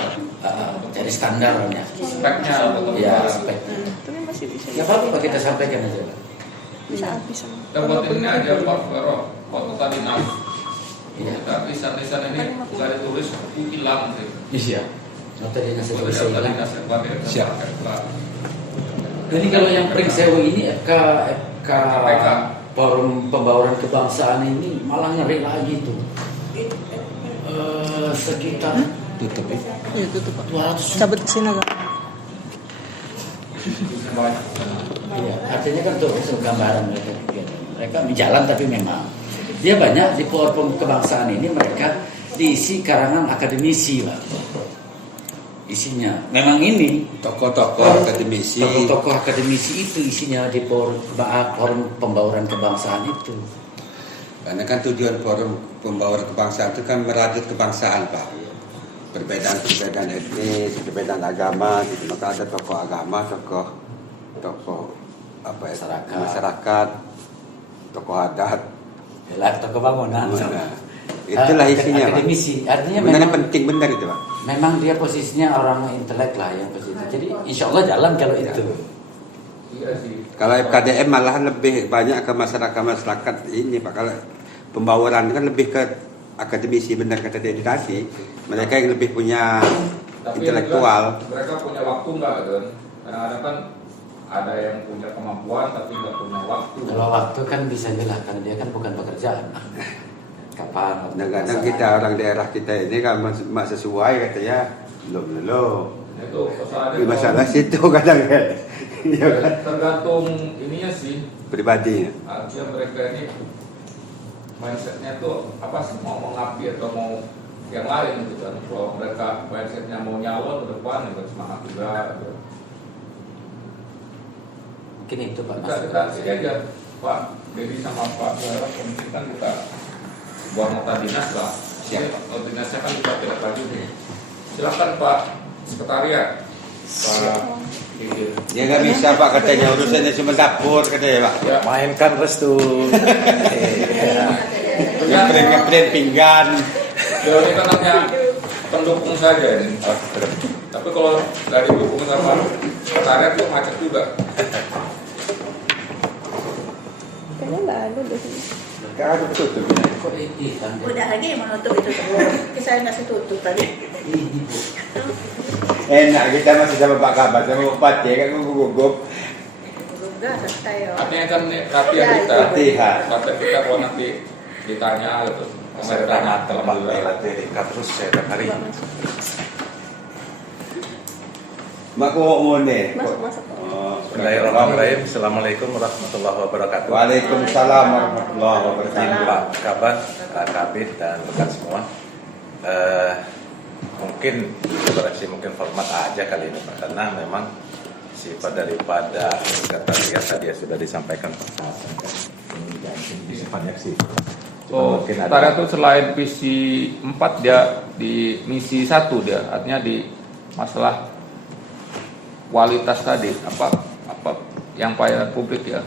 Jadi standarnya. speknya, Ya spek. Tapi masih bisa. Ya apa kita sampaikan aja Pak. Bisa. kita buat ini aja Pak Vero, foto tadi nas. Iya. Kita lisan ini nggak ditulis, hilang sih. Iya. Nota dinas Udah sesuai tadi hilang. nas yang pakai. Siap. Jadi kalau yang Pringsewu ini FK Forum Pembauran Kebangsaan ini malah ngeri lagi tuh. Sekitar Tutup ya. Ya tutup Pak. 200. Cabut ke sini agak. Iya, artinya kan tuh gambaran mereka. Mereka berjalan tapi memang dia banyak di forum kebangsaan ini mereka diisi karangan akademisi, Pak. Isinya memang ini Tokoh-tokoh akademisi. tokoh-tokoh akademisi itu isinya di forum pembauran kebangsaan itu. Karena kan tujuan forum pembauran kebangsaan itu kan merajut kebangsaan, Pak. Perbedaan-perbedaan etnis, perbedaan agama, gitu. Maka ada tokoh agama, tokoh apa ya, masyarakat, tokoh adat. Lah tokoh bangunan. Nah, itulah isinya, Pak. Akademisi. Artinya Benar memang penting benar itu, Pak. memang dia posisinya orang intelek lah yang positif. Jadi insya Allah jalan kalau itu. Iya sih. Kalau FKDM malahan lebih banyak ke masyarakat ini, Pak. Kalau pembauran kan lebih ke akademisi, benar kata dia tadi. Mereka yang lebih punya Tapi intelektual. mereka punya waktu nggak kan? Kadang-kadang kan ada yang punya kemampuan tapi nggak punya waktu. Kalau waktu kan bisa bilahkan dia kan bukan pekerjaan. Kapan? Kadang-kadang kita orang daerah kita ini kan sesuai katanya belum. Itu persoalannya. Di masalah situ kadang kan. Ya kan? Tergantung ininya sih. Pribadi. Artinya mereka ini mindsetnya tuh apa sih, mau mengabdi atau mau yang lain gitu kan. Kalau mereka mindsetnya mau nyalon ke depan ya semangat juga gitu. Mungkin itu Pak. Kita sini aja Pak Dedi sama Pak Jarod, mungkin kan kita buat nota dinas lah. Ini nota dinasnya kan kita tidak lagi nih. Silakan Pak Sekretariat. Pak Didi. Ya nggak bisa, Pak, katanya urusannya cuma dapur katanya, Pak. Ya. Mainkan restu. Ngeprint pinggan. Beliau ini kan hanya pendukung saja ini. Tapi kalau dari dukung sama sekretariat tuh macet juga. Kayaknya nggak ada deh. Kan ada tutup. Kok ini kan? Udah lagi yang menutup itu. Saya ngasih tutup tadi. Ini Bu. Enak kita masih sama Pak Kabar, sama Bupati kan gugup. Enggak, saya. Artinya kan latihan kita. Latihan. Latihan kita kalau nanti ditanya gitu. Saya tanya Pak latih terus saya tiap hari. Mak kok mau nih? Masuk. Oh, Bismillahirrahmanirrahim. Assalamualaikum warahmatullahi wabarakatuh. Waalaikumsalam warahmatullahi Izin wabarakatuh. Pak Kabar, Kabid dan rekan semua. Mungkin koreksi mungkin format aja kali ini Pak, karena memang sifat daripada sekretariat tadi ya sudah disampaikan Pak. Sifatnya sih. So, sekretariat itu selain visi 4 dia di misi 1 dia, artinya di masalah kualitas tadi apa yang pelayanan publik ya.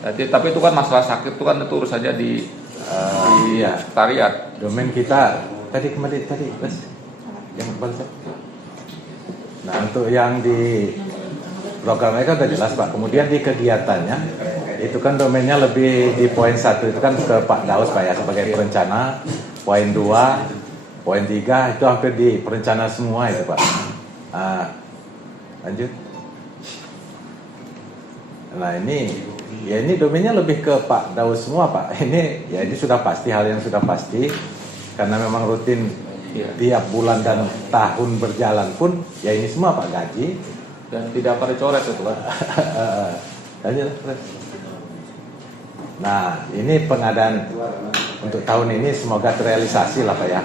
Jadi tapi itu kan masalah sakit itu kan itu urus saja di iya. sekretariat. Domain kita tadi Mas yang balas. Nah untuk yang di programnya kan udah jelas Pak. Kemudian di kegiatannya itu kan domainnya lebih di poin 1 itu kan ke Pak Daus Pak ya sebagai perencana. Poin 2, poin 3 itu hampir di perencana semua itu Pak. Lanjut. Nah ini domainnya lebih ke Pak Daus semua Pak. Ini sudah pasti, hal yang sudah pasti karena memang rutin tiap bulan dan tahun berjalan pun ya ini semua Pak, gaji dan tidak pada coret itu kan. Lanjut. Nah, ini pengadaan untuk tahun ini semoga terrealisasi lah Pak ya.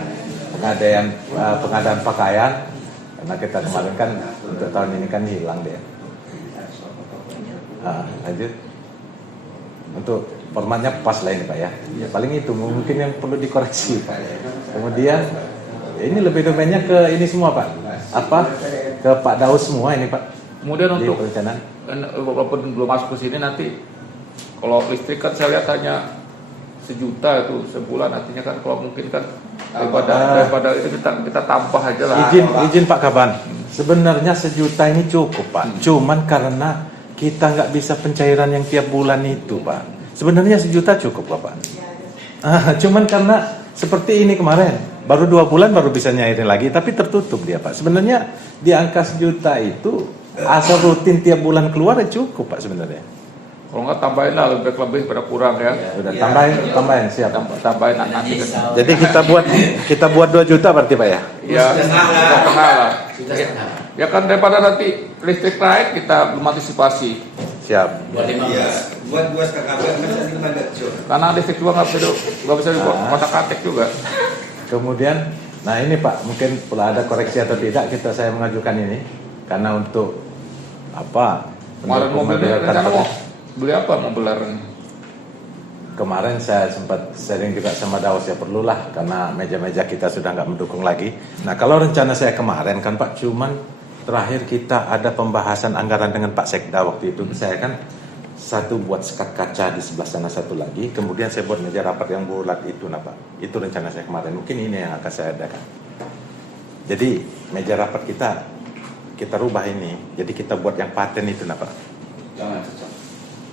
Pengadaan pakaian, karena kita kemarin kan untuk tahun ini kan hilang dia. Lanjut. Untuk formatnya pas lah ini Pak ya. Paling itu mungkin yang perlu dikoreksi Pak. Kemudian ini lebih domainnya ke ini semua Pak. Ke Pak Daus semua ini Pak. Kemudian untuk perencanaan. walaupun belum masuk ke sini nanti, kalau listrik kan saya lihat hanya 1 juta itu sebulan, artinya kan kalau mungkin kan daripada itu kita tambah aja lah. Izin Pak Kaban. Sebenarnya 1 juta ini cukup Pak. Cuman karena kita nggak bisa pencairan yang tiap bulan itu Pak. Sebenarnya 1 juta cukup Pak. Cuman karena seperti ini kemarin, baru 2 bulan baru bisa nyairin lagi, tapi tertutup dia Pak. Sebenarnya di angka 1 juta itu asal rutin tiap bulan keluar ya cukup Pak sebenarnya. Kalau nggak tambahin lah, lebih pada kurang ya. Udah tambahin siap. Tambahin nanti. Jadi kita buat 2 juta berarti Pak ya? Ya, setengah lah. Ya kan daripada nanti listrik naik kita belum antisipasi. Siap. Buat setengah Karena listrik juga nggak bisa dibuat kotak-katik juga. Kemudian, nah ini Pak, mungkin perlu ada koreksi atau tidak saya mengajukan ini karena untuk Kemarin mobilnya rencana mau beli apa mobil larang? Kemarin saya sempat sharing juga sama Daus ya, perlulah karena meja-meja kita sudah nggak mendukung lagi. Nah kalau rencana saya kemarin kan Pak, cuman terakhir kita ada pembahasan anggaran dengan Pak Sekda waktu itu. Saya kan satu buat sekat kaca di sebelah sana, satu lagi. Kemudian saya buat meja rapat yang bulat itu Pak. Itu rencana saya kemarin. Mungkin ini yang akan saya adakan. Jadi meja rapat kita rubah ini. Jadi kita buat yang paten itu Pak. Jangan cocok.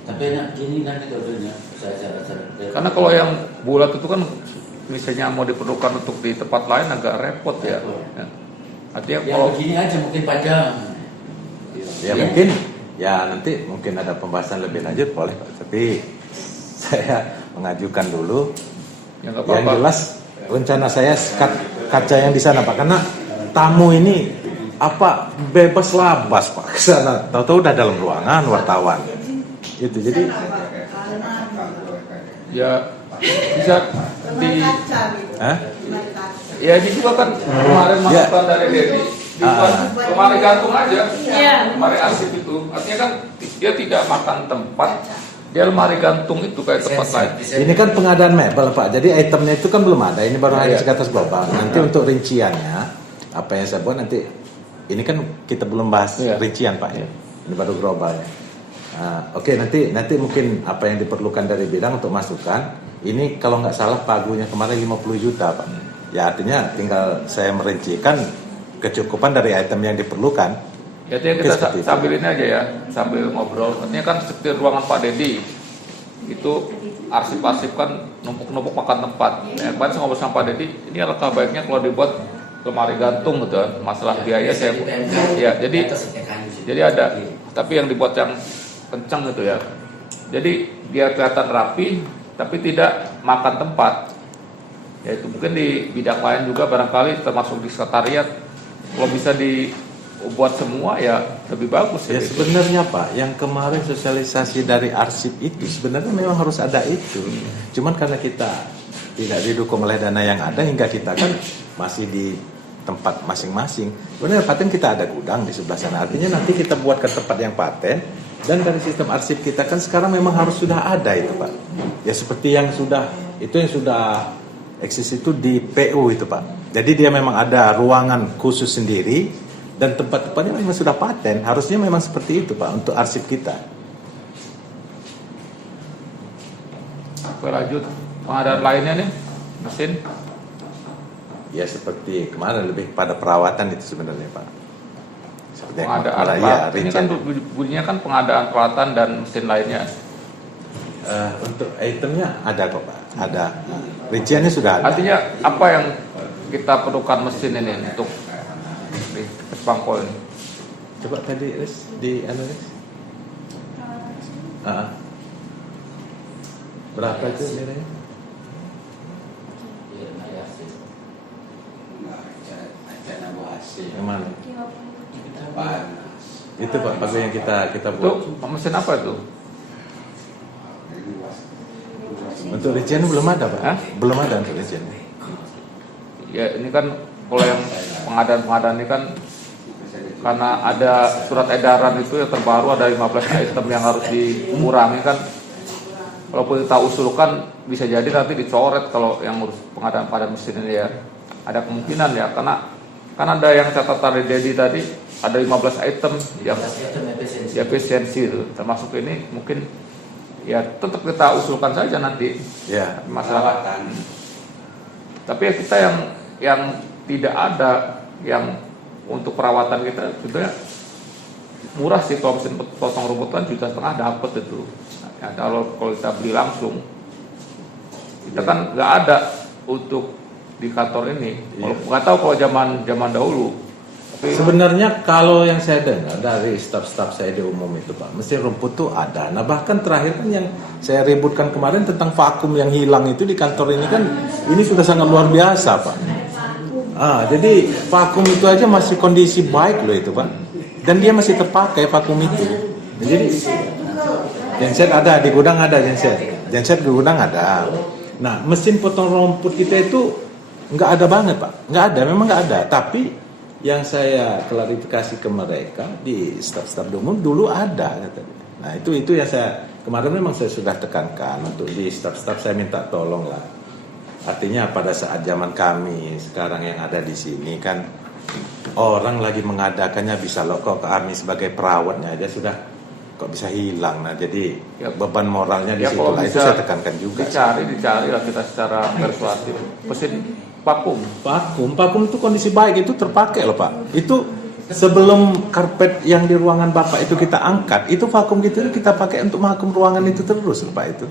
Tapi gini nanti kodenya saya Karena kalau yang bulat itu kan misalnya mau diperlukan untuk di tempat lain agak repot ya. Artinya kalau begini aja mungkin panjang. Ya mungkin ya nanti mungkin ada pembahasan lebih lanjut boleh Pak. Tapi saya mengajukan dulu. yang jelas rencana saya sekat kaca yang di sana Pak, karena tamu ini bebas labas Pak ke sana. Tahu-tahu udah dalam ruangan wartawan. Itu jadi ya bisa di Ya ini juga kan kemarin masukan dari Dedi di lemari gantung aja. Lemari arsip itu artinya kan dia tidak makan tempat, dia lemari gantung itu kayak tempat lain. Ini kan pengadaan mebel Pak, jadi itemnya itu kan belum ada, ini baru hanya sebatas global. Nanti untuk rinciannya apa yang saya buat nanti, ini kan kita belum bahas rincian Pak ya, ini baru globalnya. Oke, nanti mungkin apa yang diperlukan dari bidang untuk masukan. Ini kalau nggak salah pagunya kemarin 50 juta Pak. Ya artinya tinggal saya merincikan kecukupan dari item yang diperlukan. Ya kita sambil ini aja ya, sambil ngobrol. Artinya kan seperti ruangan Pak Dedi itu arsip-arsip kan numpuk-numpuk makan tempat. Kemarin saya ngobrol sama Pak Dedi, ini alangkah baiknya kalau dibuat lemari gantung gitu. Masalah biaya saya ya jadi ada, tapi yang dibuat yang kencang gitu ya. Jadi dia kelihatan rapi tapi tidak makan tempat. Ya itu mungkin di bidang lain juga barangkali termasuk di sekretariat kalau bisa dibuat semua ya lebih bagus ya. Sebenarnya Pak, yang kemarin sosialisasi dari arsip itu sebenarnya memang harus ada itu. Cuman karena kita tidak didukung oleh dana yang ada hingga kita kan masih di tempat masing-masing. Sebenarnya paten kita ada gudang di sebelah sana. Artinya nanti kita buat ke tempat yang paten. Dan dari sistem arsip kita kan sekarang memang harus sudah ada itu Pak. Ya seperti yang sudah eksis itu di PU itu Pak. Jadi dia memang ada ruangan khusus sendiri dan tempat-tempatnya memang sudah paten. Harusnya memang seperti itu Pak untuk arsip kita. Oke, lanjut pengadaan lainnya nih mesin. Ya seperti kemarin lebih pada perawatan itu sebenarnya Pak. Pengadaan ini kan bunyinya kan pengadaan peralatan dan mesin lainnya. Untuk itemnya ada kok Pak, ada. Rinciannya sudah ada. Artinya apa yang kita perlukan mesin ini untuk di Spangpol ini? Coba tadi di analis. Berapa itu nilainya? Yang mana? Itu Pak, pagu yang kita buat. Itu mesin apa itu? Untuk rincian belum ada Pak? Hah? Belum ada untuk rincian. Ya ini kan kalau yang pengadaan ini kan karena ada surat edaran itu yang terbaru ada 15 item yang harus dikurangi kan. Walaupun kita usulkan bisa jadi nanti dicoret kalau yang urus pengadaan mesin ini ya. Ada kemungkinan ya karena kan ada yang catatan Dedi tadi ada 15 item yang efisiensi itu termasuk ini mungkin ya tetap kita usulkan saja nanti Ya. masalah. Tapi ya kita yang tidak ada yang untuk perawatan kita sebetulnya murah sih kalau mesin potong rumput kan 1,5 juta dapat itu. Ya, kalau kita beli langsung kita kan nggak ada untuk di kantor ini. Nggak tahu kalau zaman dahulu. Tapi Sebenarnya kalau yang saya dengar dari staf-staf saya di umum itu Pak, mesin rumput tuh ada. Nah bahkan terakhir kan yang saya ributkan kemarin tentang vakum yang hilang itu di kantor ini kan ini sudah sangat luar biasa Pak. Jadi vakum itu aja masih kondisi baik loh itu Pak. Dan dia masih terpakai vakum itu. Jadi genset ada di gudang ada genset di gudang ada. Nah mesin potong rumput kita itu nggak ada banget Pak, nggak ada, memang nggak ada. Tapi yang saya klarifikasi ke mereka di staf-staf umum dulu ada katanya. Nah itu yang saya kemarin memang saya sudah tekankan untuk di staf-staf saya minta tolong lah. Artinya pada saat zaman kami sekarang yang ada di sini kan orang lagi mengadakannya bisa loh kok kami sebagai perawatnya aja sudah kok bisa hilang. Nah jadi beban moralnya di situ lah itu saya tekankan juga. Dicari lah kita secara persuasif. Mesin Vakum itu kondisi baik itu terpakai loh Pak. Itu sebelum karpet yang di ruangan Bapak itu kita angkat, itu vakum gitu kita pakai untuk vakum ruangan itu terus loh Pak itu.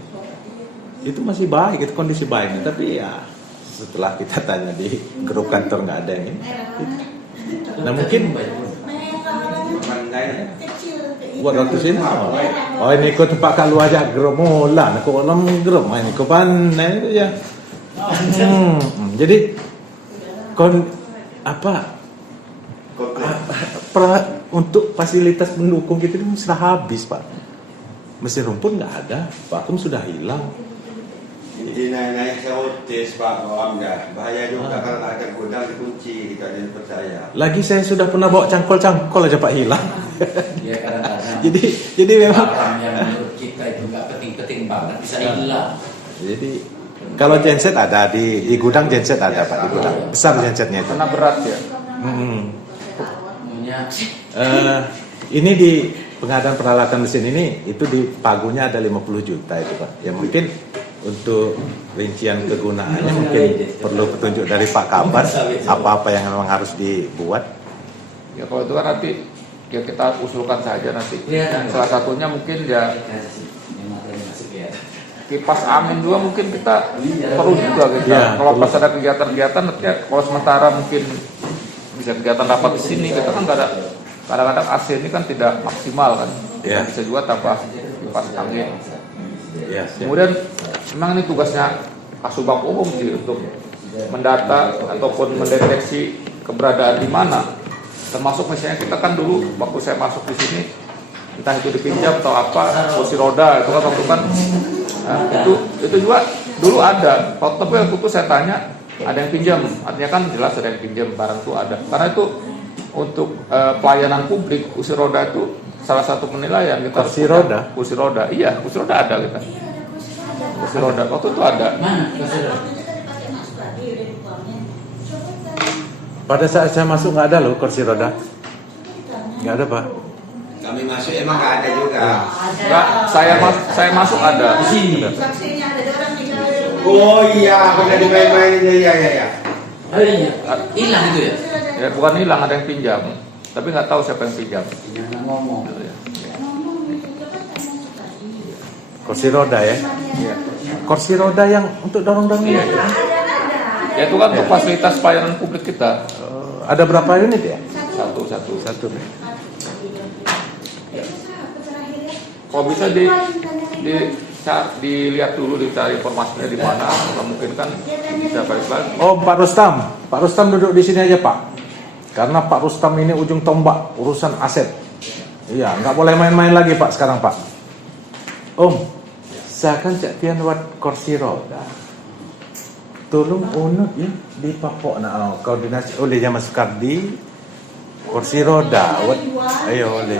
Itu masih baik, itu kondisi baik. Tapi ya setelah kita tanya di grup kantor nggak ada yang ini. Nah mungkin buat ratus ini. Oh ini ikut tempat kalau aja grup mula, nak kolam grup main ikut panai itu ya. Jadi untuk fasilitas pendukung kita ini sudah habis Pak. Mesin rumput nggak ada, vakum sudah hilang. Jadi naik seotis Pak Wamda, bahaya juga kalau ada gudang dikunci kita jangan percaya. Lagi saya sudah pernah bawa cangkol aja Pak hilang. Ya kadang-kadang. jadi memang barang yang menurut kita itu nggak penting-penting banget bisa hilang. Jadi kalau genset ada di gudang genset ada Pak di gudang besar gensetnya itu. karena berat ya. Ini di pengadaan peralatan mesin ini itu di pagunya ada 50 juta itu Pak. Ya mungkin untuk rincian kegunaannya mungkin perlu petunjuk dari Pak Kabar apa-apa yang memang harus dibuat. Ya kalau itu kan nanti ya kita usulkan saja nanti. Salah satunya mungkin ya kipas angin juga mungkin kita perlu juga gitu. Ya, kalau pas ada kegiatan-kegiatan nanti ya, kalau sementara mungkin bisa kegiatan dapat di sini kita kan nggak ada. Kadang-kadang AC ini kan tidak maksimal kan. Ya. Bisa juga tambah kipas angin. Ya, Kemudian memang ini tugasnya Kasubag Umum sih untuk mendata ataupun mendeteksi keberadaan di mana. Termasuk misalnya kita kan dulu waktu saya masuk di sini entah itu dipinjam atau apa kursi roda itu kan waktu kan itu juga dulu ada. Tapi waktu itu saya tanya ada yang pinjam, artinya kan jelas ada yang pinjam barang itu ada. Karena itu untuk pelayanan publik kursi roda itu salah satu penilaian kita. Kursi roda? Kursi roda, iya kursi roda ada kita. Kursi roda waktu itu ada. Pada saat saya masuk nggak ada loh kursi roda. Nggak ada Pak. Kami masuk emang nggak ada juga. Enggak, saya masuk ada. Di sini. Saksinya ada orang di dalam. Oh iya, benar dimain-mainin ya. Hilang itu ya. Ya bukan hilang, ada yang pinjam. Tapi nggak tahu siapa yang pinjam. Jangan ngomong. Kursi roda ya. Iya. Kursi roda yang untuk dorong-dorong. Iya. Ya itu kan untuk fasilitas pelayanan publik kita. Ada berapa unit ya? Satu. Kalau bisa dilihat dulu, dicari informasinya di mana. Kalau mungkin kan bisa balik lagi. Oh Pak Rustam duduk di sini aja Pak. Karena Pak Rustam ini ujung tombak urusan aset. Iya, nggak boleh main-main lagi Pak sekarang Pak. Seakan cak tian wat kursi roda. Tolong unut ya di papok nak koordinasi oleh Jamal Sukardi kursi roda. Ayo oleh.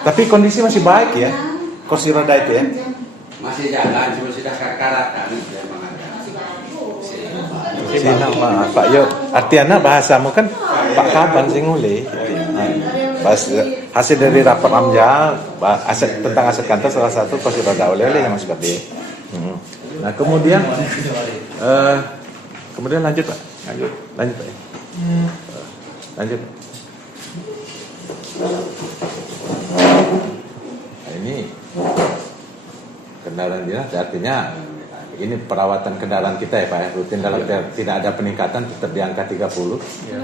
Tapi kondisi masih baik ya kursi roda itu ya. Masih jalan, cuma sudah karatan memang ada. Si nama Pak Yo, artinya bahasamu kan Pak Kaban sing ngule. Hasil dari rapat Amja tentang aset kantor salah satu kursi roda oleh yang masuk ke. Nah kemudian lanjut Pak. Lanjut Pak. Lanjut. Nah, ini kendaraan dinas artinya ini perawatan kendaraan kita ya Pak ya, rutin dalam tidak ada peningkatan, tetap di angka 30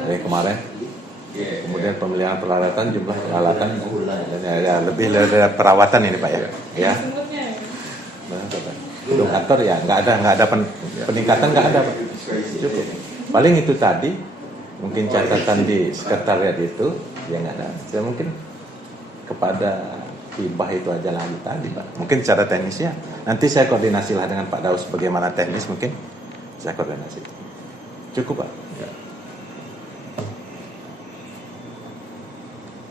dari kemarin. Kemudian pemilihan peralatan, jumlah peralatan dan ya, lebih dari perawatan ini Pak ya. Untuk kantor ya nggak ada peningkatan, nggak ada Pak. Cukup. Paling itu tadi mungkin catatan di sekretariat itu ya nggak ada. Saya mungkin kepada hibah itu aja lagi tadi Pak. Mungkin secara teknisnya nanti saya koordinasi lah dengan Pak Daus bagaimana teknis, mungkin saya koordinasi. Cukup Pak. Ya.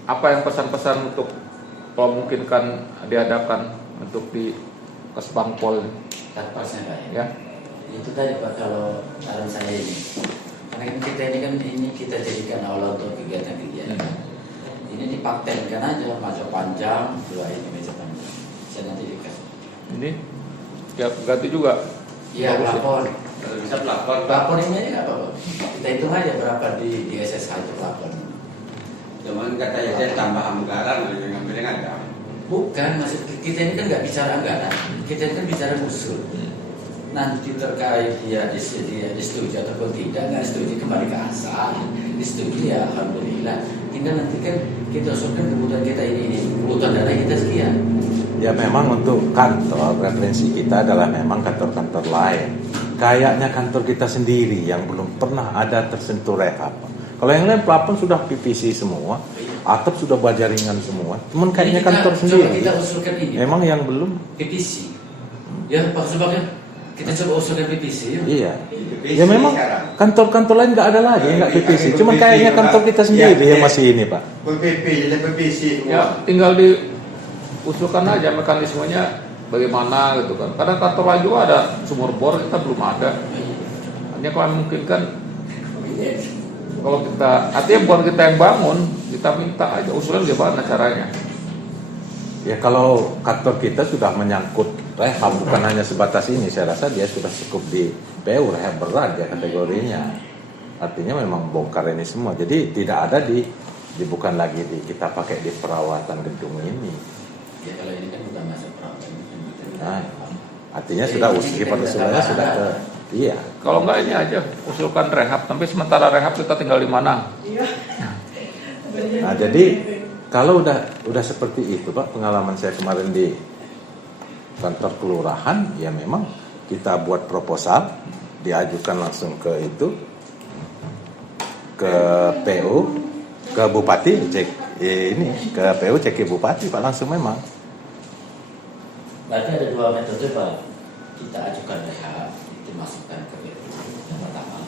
Apa yang pesan-pesan untuk kalau mungkin kan diadakan untuk di Kesbangpol? Tanpasnya Pak Ya. Itu tadi Pak, kalau saran saya ini, karena kita ini kita jadikan aula untuk kegiatan-kegiatan. Ini dipatenkan aja, masa panjang, dua ini meja panjang. Saya nanti dikasih. Ini ya ganti juga. Iya, pelapor. Kalau bisa pelapor. Pelapor ini aja nggak apa-apa. Kita hitung aja berapa di SSH itu pelapor. Cuman katanya saya tambah anggaran, ngambil yang ada. Bukan, maksud kita ini kan nggak bicara anggaran, kita ini kan bicara usul. Nanti terkait dia disetujui ataupun tidak, nggak setuju kembali ke asal. Disetujui ya alhamdulillah. Tinggal nanti kan kita usulkan kebutuhan kita ini, kebutuhan dana kita sekian. Ya memang untuk kantor referensi kita adalah memang kantor-kantor lain. Kayaknya kantor kita sendiri yang belum pernah ada tersentuh rehab. Kalau yang lain pelapon sudah PVC semua, atap sudah baja ringan semua. Cuman kayaknya kantor sendiri. Kita usulkan ini. Memang yang belum PVC. Ya Pak Subagnya, kita coba usulkan PVC. Iya. Ya memang kantor-kantor lain nggak ada lagi nggak PVC. Cuman kayaknya kantor kita sendiri yang masih ini Pak. PVC Ya tinggal diusulkan aja mekanismenya bagaimana gitu kan. Kadang kantor lain juga ada sumur bor, kita belum ada. Hanya kalau memungkinkan. Kalau kita, artinya bukan kita yang bangun, kita minta aja usulan gimana caranya. Ya kalau kantor kita sudah menyangkut rehab, bukan hanya sebatas ini, saya rasa dia sudah cukup di PU rehab berat ya kategorinya. Artinya memang bongkar ini semua. Jadi tidak ada bukan lagi kita pakai di perawatan gedung ini. Ya kalau ini kan bukan masuk perawatan. Nah, artinya sudah usulannya sudah ke. Iya. Kalau enggak ini aja usulkan rehab, tapi sementara rehab kita tinggal di mana? Nah jadi kalau udah seperti itu Pak, pengalaman saya kemarin di kantor kelurahan, ya memang kita buat proposal, diajukan langsung ke PU, ke Bupati, ke PU cek ke Bupati Pak langsung memang. Berarti ada dua metode Pak. Kita ajukan rehab, masukkan ke PU yang pertama.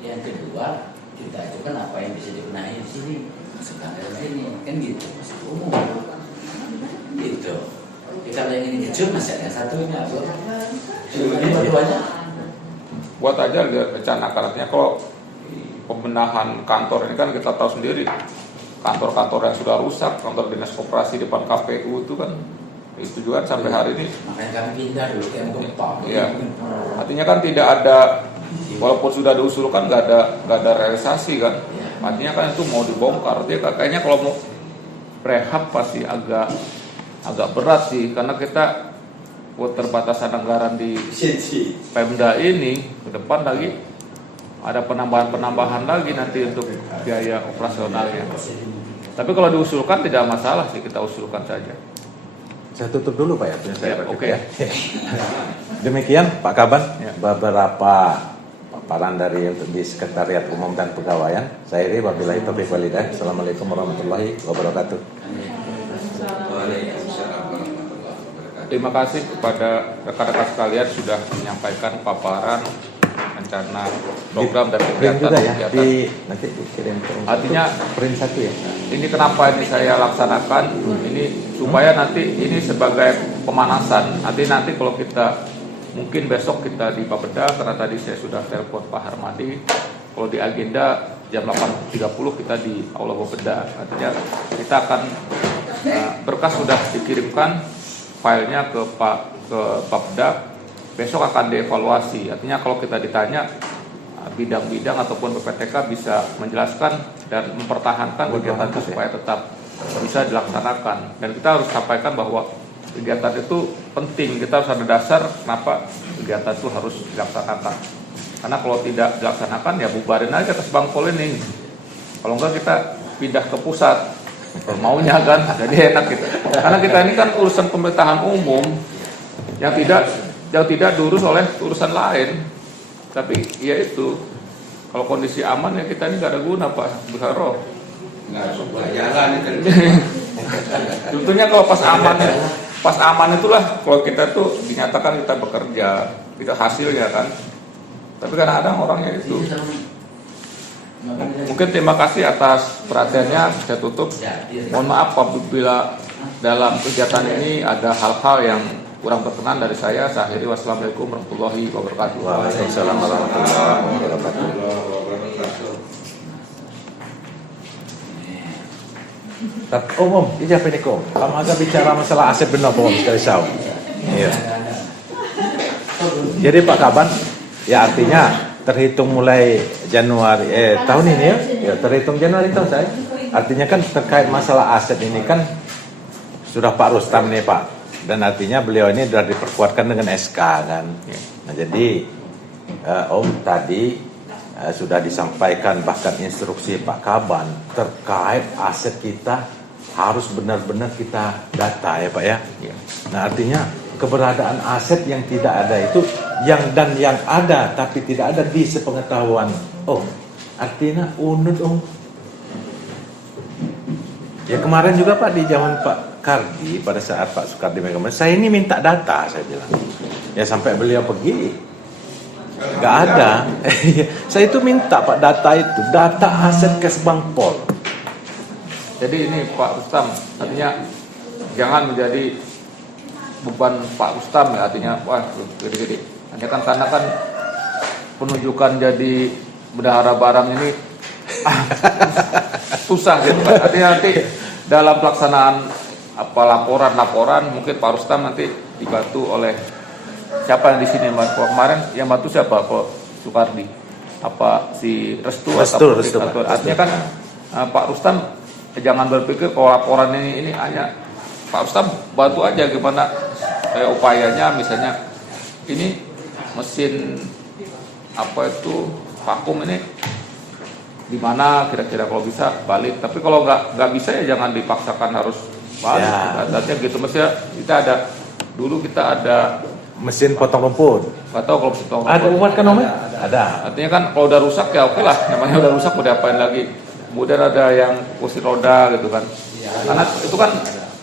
Yang kedua, kita ajukan apa yang bisa dibenahi di sini, masukkan ke sini, kan gitu, masuk umum, gitu. Jadi kalau yang ini kecil masih ada satunya, ini dua-duanya. Buat aja rencana karatnya. Kalau pembenahan kantor ini kan kita tahu sendiri, kantor-kantor yang sudah rusak, kantor dinas koperasi depan KPU itu kan. Itu juga sampai hari ini. Makanya kami pindah dulu ke Gempa. Iya. Artinya kan tidak ada, walaupun sudah diusulkan nggak ada realisasi kan. Artinya kan itu mau dibongkar. Dia kayaknya kalau mau rehab pasti agak berat sih, karena kita buat terbatasan anggaran di Pemda ini ke depan lagi ada penambahan lagi nanti untuk biaya operasionalnya. Tapi kalau diusulkan tidak masalah sih, kita usulkan saja. Saya tutup dulu Pak ya, saya Oke. ya. Demikian Pak Kaban, beberapa paparan dari di Sekretariat Umum dan Pegawaian. Saya iri wabillahi taufiq wal hidayah. Assalamualaikum warahmatullahi wabarakatuh. Waalaikumsalam warahmatullahi wabarakatuh. terima kasih kepada rekan-rekan sekalian sudah menyampaikan paparan rencana program dan Print juga ya, kegiatan. nanti dikirim ke Artinya print satu ya. ini kenapa ini saya laksanakan ini supaya nanti ini sebagai pemanasan. Nanti kalau kita mungkin besok kita di Bapeda, karena tadi saya sudah telepon Pak Harmadi, kalau di agenda jam 8.30 kita di Aula Bapeda. Artinya kita akan berkas sudah dikirimkan filenya ke Bapeda, besok akan dievaluasi. Artinya kalau kita ditanya bidang-bidang ataupun PPTK bisa menjelaskan dan mempertahankan kegiatan itu supaya tetap bisa dilaksanakan. Dan kita harus sampaikan bahwa kegiatan itu penting, kita harus ada dasar kenapa kegiatan itu harus dilaksanakan. Karena kalau tidak dilaksanakan ya bubarin aja ke Bangpol ini. Kalau enggak kita pindah ke pusat, maunya kan, jadi enak gitu. Karena kita ini kan urusan pemerintahan umum yang tidak diurus oleh urusan lain. Tapi ya itu, kalau kondisi aman ya kita ini nggak ada guna Pak Biharo. Nggak sebuah jalan itu. Tentunya kalau pas aman itulah kalau kita tuh dinyatakan kita bekerja, kita hasilnya kan. Tapi kadang-kadang orangnya itu. Mungkin terima kasih atas perhatiannya. Saya tutup. Mohon maaf apabila dalam kegiatan ini ada hal-hal yang kurang berkenan dari saya. Saya akhiri, wassalamualaikum warahmatullahi wabarakatuh. Waalaikumsalam warahmatullahi wabarakatuh. Om, ini apa ini Om? Kamu agak bicara masalah aset benar Om sekali saw. Iya. Jadi Pak Kaban, ya artinya terhitung mulai Januari tahun ini ya terhitung Januari tahun saya. Artinya kan terkait masalah aset ini kan sudah Pak Rustam nih Pak. Dan artinya beliau ini sudah diperkuatkan dengan SK kan. Nah jadi Om tadi sudah disampaikan bahkan instruksi Pak Kaban terkait aset kita harus benar-benar kita data ya Pak ya. Nah artinya keberadaan aset yang tidak ada itu yang ada tapi tidak ada di sepengetahuan Om. Artinya unut Om. Ya kemarin juga Pak di zaman Pak Kardi pada saat Pak Soekardi kemarin saya ini minta data saya bilang. Ya sampai beliau pergi nggak ada. Saya itu minta Pak data itu, data aset Kes Bangpol. Jadi ini Pak Rustam, artinya jangan menjadi beban Pak Rustam ya, artinya wah gede-gede. Hanya kan karena kan penunjukan jadi bendahara barang ini susah gitu Pak. Artinya nanti dalam pelaksanaan laporan mungkin Pak Rustam nanti dibantu oleh siapa yang di sini Mas? Kemarin yang bantu siapa? Pak Soekardi? Apa si Restu? Restu. Artinya kan Pak Rustam jangan berpikir kalau laporan ini hanya Pak Rustam bantu aja gimana upayanya, misalnya ini mesin vakum ini di mana kira-kira kalau bisa balik. Tapi kalau nggak bisa ya jangan dipaksakan harus balik. Ya. Artinya gitu, mestinya kita ada mesin potong rumput. Nggak tahu kalau mesin potong rumput. Ada umat kan Om? Ada. Artinya kan kalau udah rusak ya oke lah, namanya udah rusak mau diapain lagi. Kemudian ada yang kursi roda gitu kan. Karena itu kan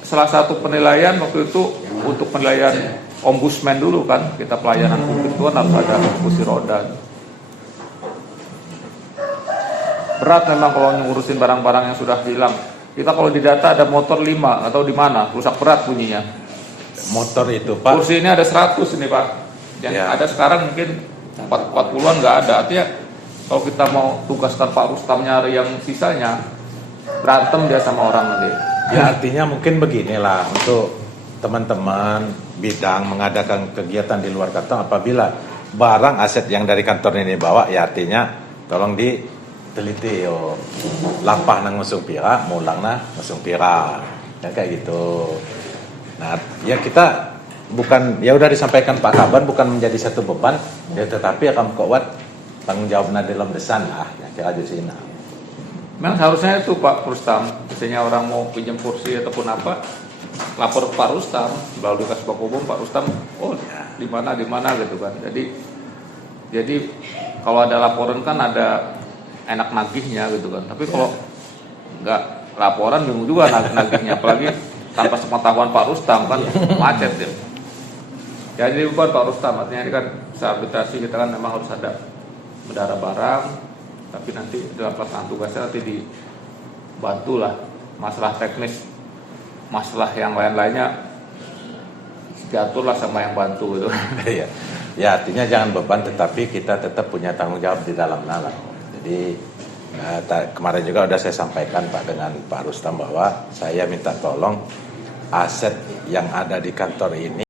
salah satu penilaian waktu itu untuk penilaian ombudsman dulu kan, kita pelayanan publik itu kan harus ada kursi roda. Berat memang kalau ngurusin barang-barang yang sudah hilang. Kita kalau di data ada motor 5 atau di mana, rusak berat bunyinya. Motor itu Pak. Kursi ini ada 100 ini Pak. Yang ada sekarang mungkin 40-an nggak ada. Artinya kalau kita mau tugaskan Pak Rustam nyari yang sisanya, berantem dia sama orang nanti. Ya artinya mungkin beginilah untuk teman-teman bidang mengadakan kegiatan di luar kantor, apabila barang aset yang dari kantor ini bawa, ya artinya tolong diteliti lapah nang ngusung pira, mulang na ngusung pira, ya kayak gitu. Nah ya kita bukan, ya udah disampaikan Pak Kaban bukan menjadi satu beban, ya tetapi akan kuat tanggung jawabnya dalam desan lah, ya kira aja sih. Memang harusnya itu Pak Rustam, misalnya orang mau pinjam kursi ataupun apa, lapor Pak Rustam melalui Kasbag Umum, Pak Rustam, di mana gitu kan. Jadi kalau ada laporan kan ada enak nagihnya gitu kan. Tapi kalau nggak laporan bingung juga nagihnya, apalagi tanpa sepengetahuan Pak Rustam kan macet ya. Ya jadi bukan Pak Rustam, artinya ini kan rehabilitasi kita kan memang harus ada bendara barang, tapi nanti dalam pelaksanaan tugasnya nanti dibantulah masalah teknis, masalah yang lain-lainnya diaturlah sama yang bantu gitu. Iya. Ya artinya jangan beban, tetapi kita tetap punya tanggung jawab di dalam nalar. Jadi kemarin juga sudah saya sampaikan Pak dengan Pak Rustam bahwa saya minta tolong aset yang ada di kantor ini